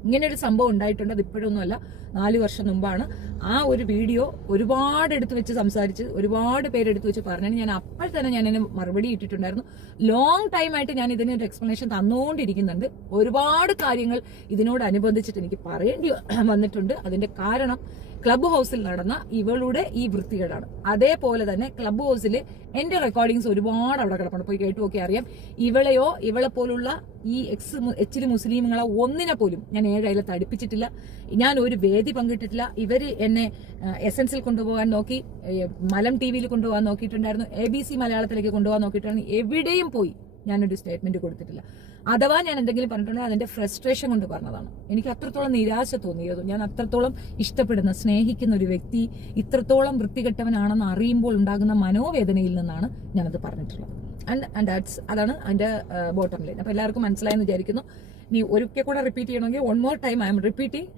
ഇങ്ങനെ ഒരു സംഭവം ഉണ്ടായിട്ടുണ്ട്. അത് ഇപ്പോഴൊന്നുമല്ല, 4 വർഷം മുമ്പാണ്. ആ ഒരു വീഡിയോ ഒരുപാട് എടുത്തു വെച്ച് സംസാരിച്ച്, ഒരുപാട് പേരെടുത്ത് വെച്ച് പറഞ്ഞാൽ ഞാൻ അപ്പോൾ തന്നെ ഞാൻ അതിന് മറുപടി ഇട്ടിട്ടുണ്ടായിരുന്നു. ലോങ് ടൈം ആയിട്ട് ഞാൻ ഇതിനൊരു എക്സ്പ്ലനേഷൻ തന്നുകൊണ്ടിരിക്കുന്നുണ്ട്. ഒരുപാട് കാര്യങ്ങൾ ഇതിനോടനുബന്ധിച്ചിട്ട് എനിക്ക് പറയേണ്ടി വന്നിട്ടുണ്ട്. അതിന്റെ കാരണം ക്ലബ് ഹൗസിൽ നടന്ന ഇവളുടെ ഈ വൃത്തികേടാണ്. അതേപോലെ തന്നെ ക്ലബ് ഹൗസിൽ എന്റെ റെക്കോർഡിങ്സ് ഒരുപാട് അവിടെ കിടപ്പുണ്ട്, പോയി കേട്ടു നോക്കി അറിയാം. ഇവളെയോ ഇവളെ പോലുള്ള ഈ എച്ചില് മുസ്ലിമുകളെ ഒന്നിനെ പോലും ഞാൻ 7 അയലത്ത് അടുപ്പിച്ചിട്ടില്ല. ഞാൻ ഒരു വേദി പങ്കിട്ടിട്ടില്ല. ഇവര് എന്നെ എസൻസിൽ കൊണ്ടുപോകാൻ നോക്കി, മലം TV കൊണ്ടുപോകാൻ നോക്കിയിട്ടുണ്ടായിരുന്നു, ABC മലയാളത്തിലേക്ക് കൊണ്ടുപോകാൻ നോക്കിയിട്ടുണ്ടായിരുന്നു. എവിടെയും പോയി ഞാനൊരു സ്റ്റേറ്റ്മെന്റ് കൊടുത്തിട്ടില്ല. അഥവാ ഞാൻ എന്തെങ്കിലും പറഞ്ഞിട്ടുണ്ടെങ്കിൽ അതിന്റെ ഫ്രസ്ട്രേഷൻ കൊണ്ട് പറഞ്ഞതാണ്. എനിക്ക് അത്രത്തോളം നിരാശ തോന്നിയത്, ഞാൻ അത്രത്തോളം ഇഷ്ടപ്പെടുന്ന സ്നേഹിക്കുന്ന ഒരു വ്യക്തി ഇത്രത്തോളം വൃത്തികെട്ടവനാണെന്ന് അറിയുമ്പോൾ ഉണ്ടാകുന്ന മനോവേദനയിൽ നിന്നാണ് ഞാനത് പറഞ്ഞിട്ടുള്ളത്. അതാണ് അതിന്റെ ബോട്ടം ലൈൻ. അപ്പൊ എല്ലാവർക്കും മനസ്സിലായെന്ന് വിചാരിക്കുന്നു. നീ ഒരിക്കൽ കൂടെ റിപ്പീറ്റ് ചെയ്യണമെങ്കിൽ 1 more time I am repeating.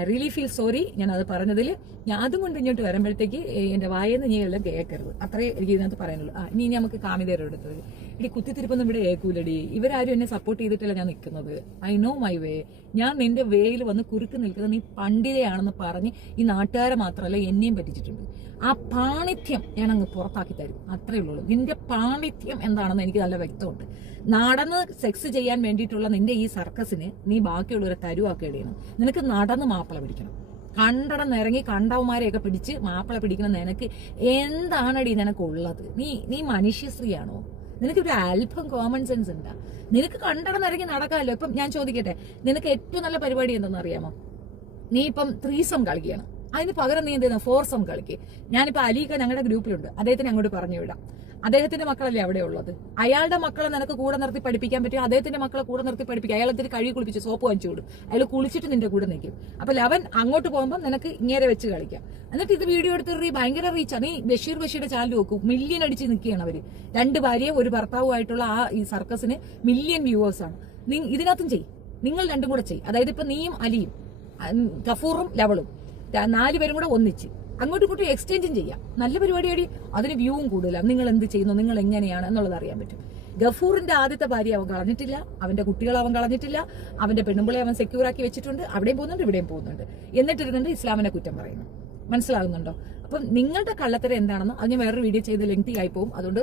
I really feel sorry. ഞാൻ അത് പറഞ്ഞതിൽ ഞാൻ അതും കൊണ്ട് ഇങ്ങോട്ട് വരുമ്പോഴത്തേക്ക് എന്റെ വായെന്ന് നീ എല്ലാം കേൾക്കരുത്. അത്രേ എനിക്ക് ഇതിനകത്ത് പറയാനുള്ളൂ. ഇനി നമുക്ക് കാമിതേരം എടുത്തത് ഇടി കുത്തിത്തിരിപ്പൊന്നും ഇവിടെ ഏക്കൂലടി. ഇവരാരും എന്നെ സപ്പോർട്ട് ചെയ്തിട്ടല്ല ഞാൻ നിൽക്കുന്നത്. I know my way. ഞാൻ നിന്റെ വേയിൽ വന്ന് കുറുക്ക് നിൽക്കുന്നത് നീ പണ്ഡിതയാണെന്ന് പറഞ്ഞ് ഈ നാട്ടുകാരെ മാത്രമല്ല എന്നെയും പറ്റിച്ചിട്ടുണ്ട്. ആ പാണിത്യം ഞാൻ അങ്ങ് പുറത്താക്കി തരും. അത്രേ ഉള്ളൂ. നിന്റെ പാണിത്യം എന്താണെന്ന് എനിക്ക് നല്ല വ്യക്തമുണ്ട്. നടന്ന് സെക്സ് ചെയ്യാൻ വേണ്ടിയിട്ടുള്ള നിന്റെ ഈ സർക്കസിന് നീ ബാക്കിയുള്ളവരെ തരുവാക്കേടിയാണ്. നിനക്ക് നടന്ന് മാപ്പിള പിടിക്കണം. കണ്ടടം നിറങ്ങി കണ്ടവന്മാരെയൊക്കെ പിടിച്ച് മാപ്പിള പിടിക്കുന്ന നിനക്ക് എന്താണടി നിനക്കുള്ളത്? നീ മനുഷ്യശ്രീയാണോ? നിനക്കൊരു അല്പം കോമൺ സെൻസ് ഉണ്ടാ? നിനക്ക് കണ്ടടം നിറങ്ങി നടക്കാമല്ലോ. ഇപ്പം ഞാൻ ചോദിക്കട്ടെ, നിനക്ക് ഏറ്റവും നല്ല പരിപാടി എന്തെന്ന് അറിയാമോ? നീ ഇപ്പം 3 കളിക്കുകയാണ്. അതിന് പകരം നീ എന്ത് ചെയ്യുന്ന 4 കളിക്ക്. ഞാനിപ്പോ അലീക്ക ഞങ്ങളുടെ ഗ്രൂപ്പിലുണ്ട്, അദ്ദേഹത്തിന് അങ്ങോട്ട് പറഞ്ഞു വിടാം. അദ്ദേഹത്തിന്റെ മക്കളല്ലേ അവിടെ ഉള്ളത്. അയാളുടെ മക്കളെ നിനക്ക് കൂടെ നിർത്തി പഠിപ്പിക്കാൻ പറ്റും. അദ്ദേഹത്തിന്റെ മക്കളെ കൂടെ നിർത്തി പഠിപ്പിക്കുക. അയാൾ എന്തിന് കഴുകി കുളിപ്പിച്ച് സോപ്പ് വാങ്ങിച്ചു വിടും. അയാൾ കുളിച്ചിട്ട് നിന്റെ കൂടെ നിൽക്കും. അപ്പൊ അവൻ അങ്ങോട്ട് പോകുമ്പോൾ നിനക്ക് ഇങ്ങനെ വെച്ച് കളിക്കാം. എന്നിട്ട് ഇത് വീഡിയോ എടുത്ത് ഭയങ്കര റീച്ചാ. നീ ബഷീറുടെ ചാനൽ നോക്കും, മില്യൺ അടിച്ച് നിൽക്കുകയാണ് അവര്. 2 ഭാര്യയും ഒരു ഭർത്താവുമായിട്ടുള്ള ഈ സർക്കസിന് മില്യൺ വ്യൂവേഴ്സ് ആണ്. ഇതിനകത്തും ചെയ്യും, നിങ്ങൾ 2 കൂടെ ചെയ്യും. അതായത് ഇപ്പൊ നീയും അലിയും ഗഫൂറും ലവളും 4 പേരും കൂടെ ഒന്നിച്ച് അങ്ങോട്ടും ഇങ്ങോട്ടും എക്സ്ചേഞ്ചും ചെയ്യാം. നല്ല പരിപാടിയാടി. അതിന് വ്യൂവും കൂടുതല. നിങ്ങൾ എന്ത് ചെയ്യുന്നു, നിങ്ങൾ എങ്ങനെയാണ് എന്നുള്ളത് അറിയാൻ പറ്റും. ഗഫൂറിന്റെ ആദ്യത്തെ ഭാര്യ അവൻ കളഞ്ഞിട്ടില്ല, അവന്റെ കുട്ടികൾ അവൻ കളഞ്ഞിട്ടില്ല, അവന്റെ പെണ്ണുമ്പിളെ അവൻ സെക്യൂർ ആക്കി വെച്ചിട്ടുണ്ട്. അവിടെയും പോകുന്നുണ്ട്, ഇവിടെയും പോകുന്നുണ്ട്. എന്നിട്ടിരുന്നുണ്ട് ഇസ്ലാമിനെ കുറ്റം പറയുന്നു. മനസ്സിലാകുന്നുണ്ടോ? അപ്പം നിങ്ങളുടെ കള്ളത്തരം എന്താണെന്ന് അത് ഞാൻ വേറൊരു വീഡിയോ ചെയ്ത് ലെങ്തി ആയി പോകും. അതുകൊണ്ട്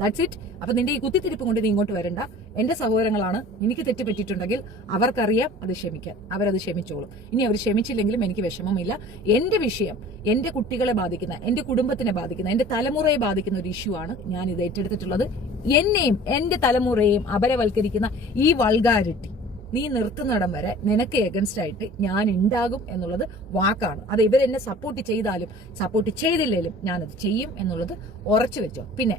ദാറ്റ്സ് ഇറ്റ്. അപ്പൊ നിന്റെ ഈ കുത്തിത്തിരിപ്പ് കൊണ്ട് നീ ഇങ്ങോട്ട് വരണ്ട. എന്റെ സഹോദരങ്ങളാണ്. എനിക്ക് തെറ്റ് പറ്റിയിട്ടുണ്ടെങ്കിൽ അവർക്കറിയാം അത് ക്ഷമിക്കാൻ. അവരത് ക്ഷമിച്ചോളും. ഇനി അവർ ക്ഷമിച്ചില്ലെങ്കിലും എനിക്ക് വിഷമമില്ല. എന്റെ വിഷയം എന്റെ കുട്ടികളെ ബാധിക്കുന്ന, എന്റെ കുടുംബത്തിനെ ബാധിക്കുന്ന, എന്റെ തലമുറയെ ബാധിക്കുന്ന ഒരു ഇഷ്യൂ ആണ് ഞാൻ ഇത് ഏറ്റെടുത്തിട്ടുള്ളത്. എന്നെയും എന്റെ തലമുറയെയും അപരവൽക്കരിക്കുന്ന ഈ വൾഗാരിറ്റി നീ നിർത്തുന്നിടം വരെ നിനക്ക് എഗൻസ്റ്റ് ആയിട്ട് ഞാൻ ഉണ്ടാകും എന്നുള്ളത് വാക്കാണ്. അത് ഇവരെന്നെ സപ്പോർട്ട് ചെയ്താലും സപ്പോർട്ട് ചെയ്തില്ലേലും ഞാനത് ചെയ്യും എന്നുള്ളത് ഉറച്ചു വെച്ചോ. പിന്നെ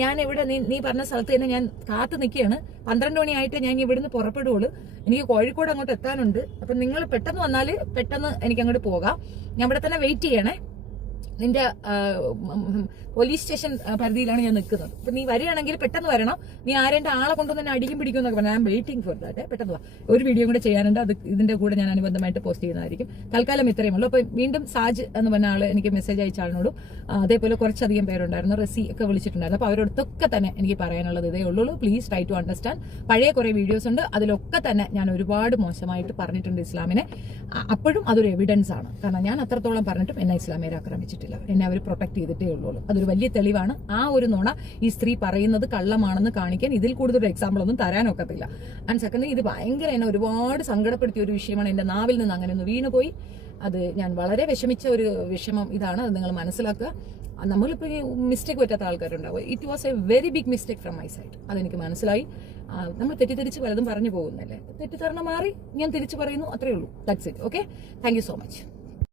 ഞാൻ ഇവിടെ നീ പറഞ്ഞ സ്ഥലത്ത് തന്നെ ഞാൻ കാത്തു നിൽക്കുകയാണ്. 12 മണിയായിട്ട് ഞാൻ ഇവിടുന്ന് പുറപ്പെടുകയുള്ളൂ. എനിക്ക് കോഴിക്കോട് അങ്ങോട്ട് എത്താനുണ്ട്. അപ്പൊ നിങ്ങൾ പെട്ടെന്ന് വന്നാല് പെട്ടെന്ന് എനിക്ക് അങ്ങോട്ട് പോകാം. ഞാൻ ഇവിടെ തന്നെ വെയിറ്റ് ചെയ്യണേ. നിന്റെ പോലീസ് സ്റ്റേഷൻ പരിധിയിലാണ് ഞാൻ നിൽക്കുന്നത്. അപ്പൊ നീ വരികയാണെങ്കിൽ പെട്ടെന്ന് വരണം. നീ ആരെന്റെ ആളെ കൊണ്ടു തന്നെ അടിക്കും പിടിക്കും എന്നൊക്കെ പറഞ്ഞു. I am waiting for that. പെട്ടെന്ന് വാ. ഒരു വീഡിയോ കൂടെ ചെയ്യാനുണ്ട്. അത് ഇതിന്റെ കൂടെ ഞാൻ അനുബന്ധമായിട്ട് പോസ്റ്റ് ചെയ്യുന്നതായിരിക്കും. തൽക്കാലം ഇത്രയും ഉള്ളൂ. അപ്പൊ വീണ്ടും സാജ് എന്ന് പറഞ്ഞ ആള് എനിക്ക് മെസ്സേജ് അയച്ച ആളിനോടും അതേപോലെ കുറച്ചധികം പേരുണ്ടായിരുന്നു, റസി ഒക്കെ വിളിച്ചിട്ടുണ്ടായിരുന്നു. അപ്പൊ അവരോടൊക്കെ തന്നെ എനിക്ക് പറയാനുള്ളത് ഇതേ ഉള്ളൂ. Please try to understand. പഴയ കുറെ വീഡിയോസ് ഉണ്ട്, അതിലൊക്കെ തന്നെ ഞാൻ ഒരുപാട് മോശമായിട്ട് പറഞ്ഞിട്ടുണ്ട് ഇസ്ലാമിനെ. അപ്പോഴും അതൊരു എവിഡൻസ് ആണ്. കാരണം ഞാൻ അത്രത്തോളം പറഞ്ഞിട്ടും എന്നെ ഇസ്ലാമിയരെ ആക്രമിച്ചിട്ടില്ല. എന്നെ അവർ പ്രൊട്ടക്ട് ചെയ്തിട്ടേ ഉള്ളൂ. അതൊരു വലിയ തെളിവാണ്. ആ ഒരു നുണ ഈ സ്ത്രീ പറയുന്നത് കള്ളമാണെന്ന് കാണിക്കാൻ ഇതിൽ കൂടുതൽ എക്സാമ്പിൾ ഒന്നും തരാനൊക്കത്തില്ല. ആൻഡ് സെക്കൻഡ്, ഇത് ഭയങ്കര എന്നെ ഒരുപാട് സങ്കടപ്പെടുത്തിയ ഒരു വിഷയമാണ്. എന്റെ നാവിൽ നിന്ന് അങ്ങനെ ഒന്ന് വീണുപോയി. അത് ഞാൻ വളരെ വിഷമിച്ച ഒരു വിഷമം ഇതാണ്. അത് നിങ്ങൾ മനസ്സിലാക്കുക. നമ്മളിപ്പോ മിസ്റ്റേക്ക് പറ്റാത്ത ആൾക്കാരുണ്ടാവും. It was a very big mistake from my side. അതെനിക്ക് മനസ്സിലായി. നമ്മൾ തെറ്റിദ്ധരിച്ച് പലതും പറഞ്ഞു പോകുന്നല്ലേ. തെറ്റിദ്ധാരണ മാറി ഞാൻ തിരിച്ചു പറയുന്നു. അത്രേ ഉള്ളൂ. That's it. Okay, thank you so much.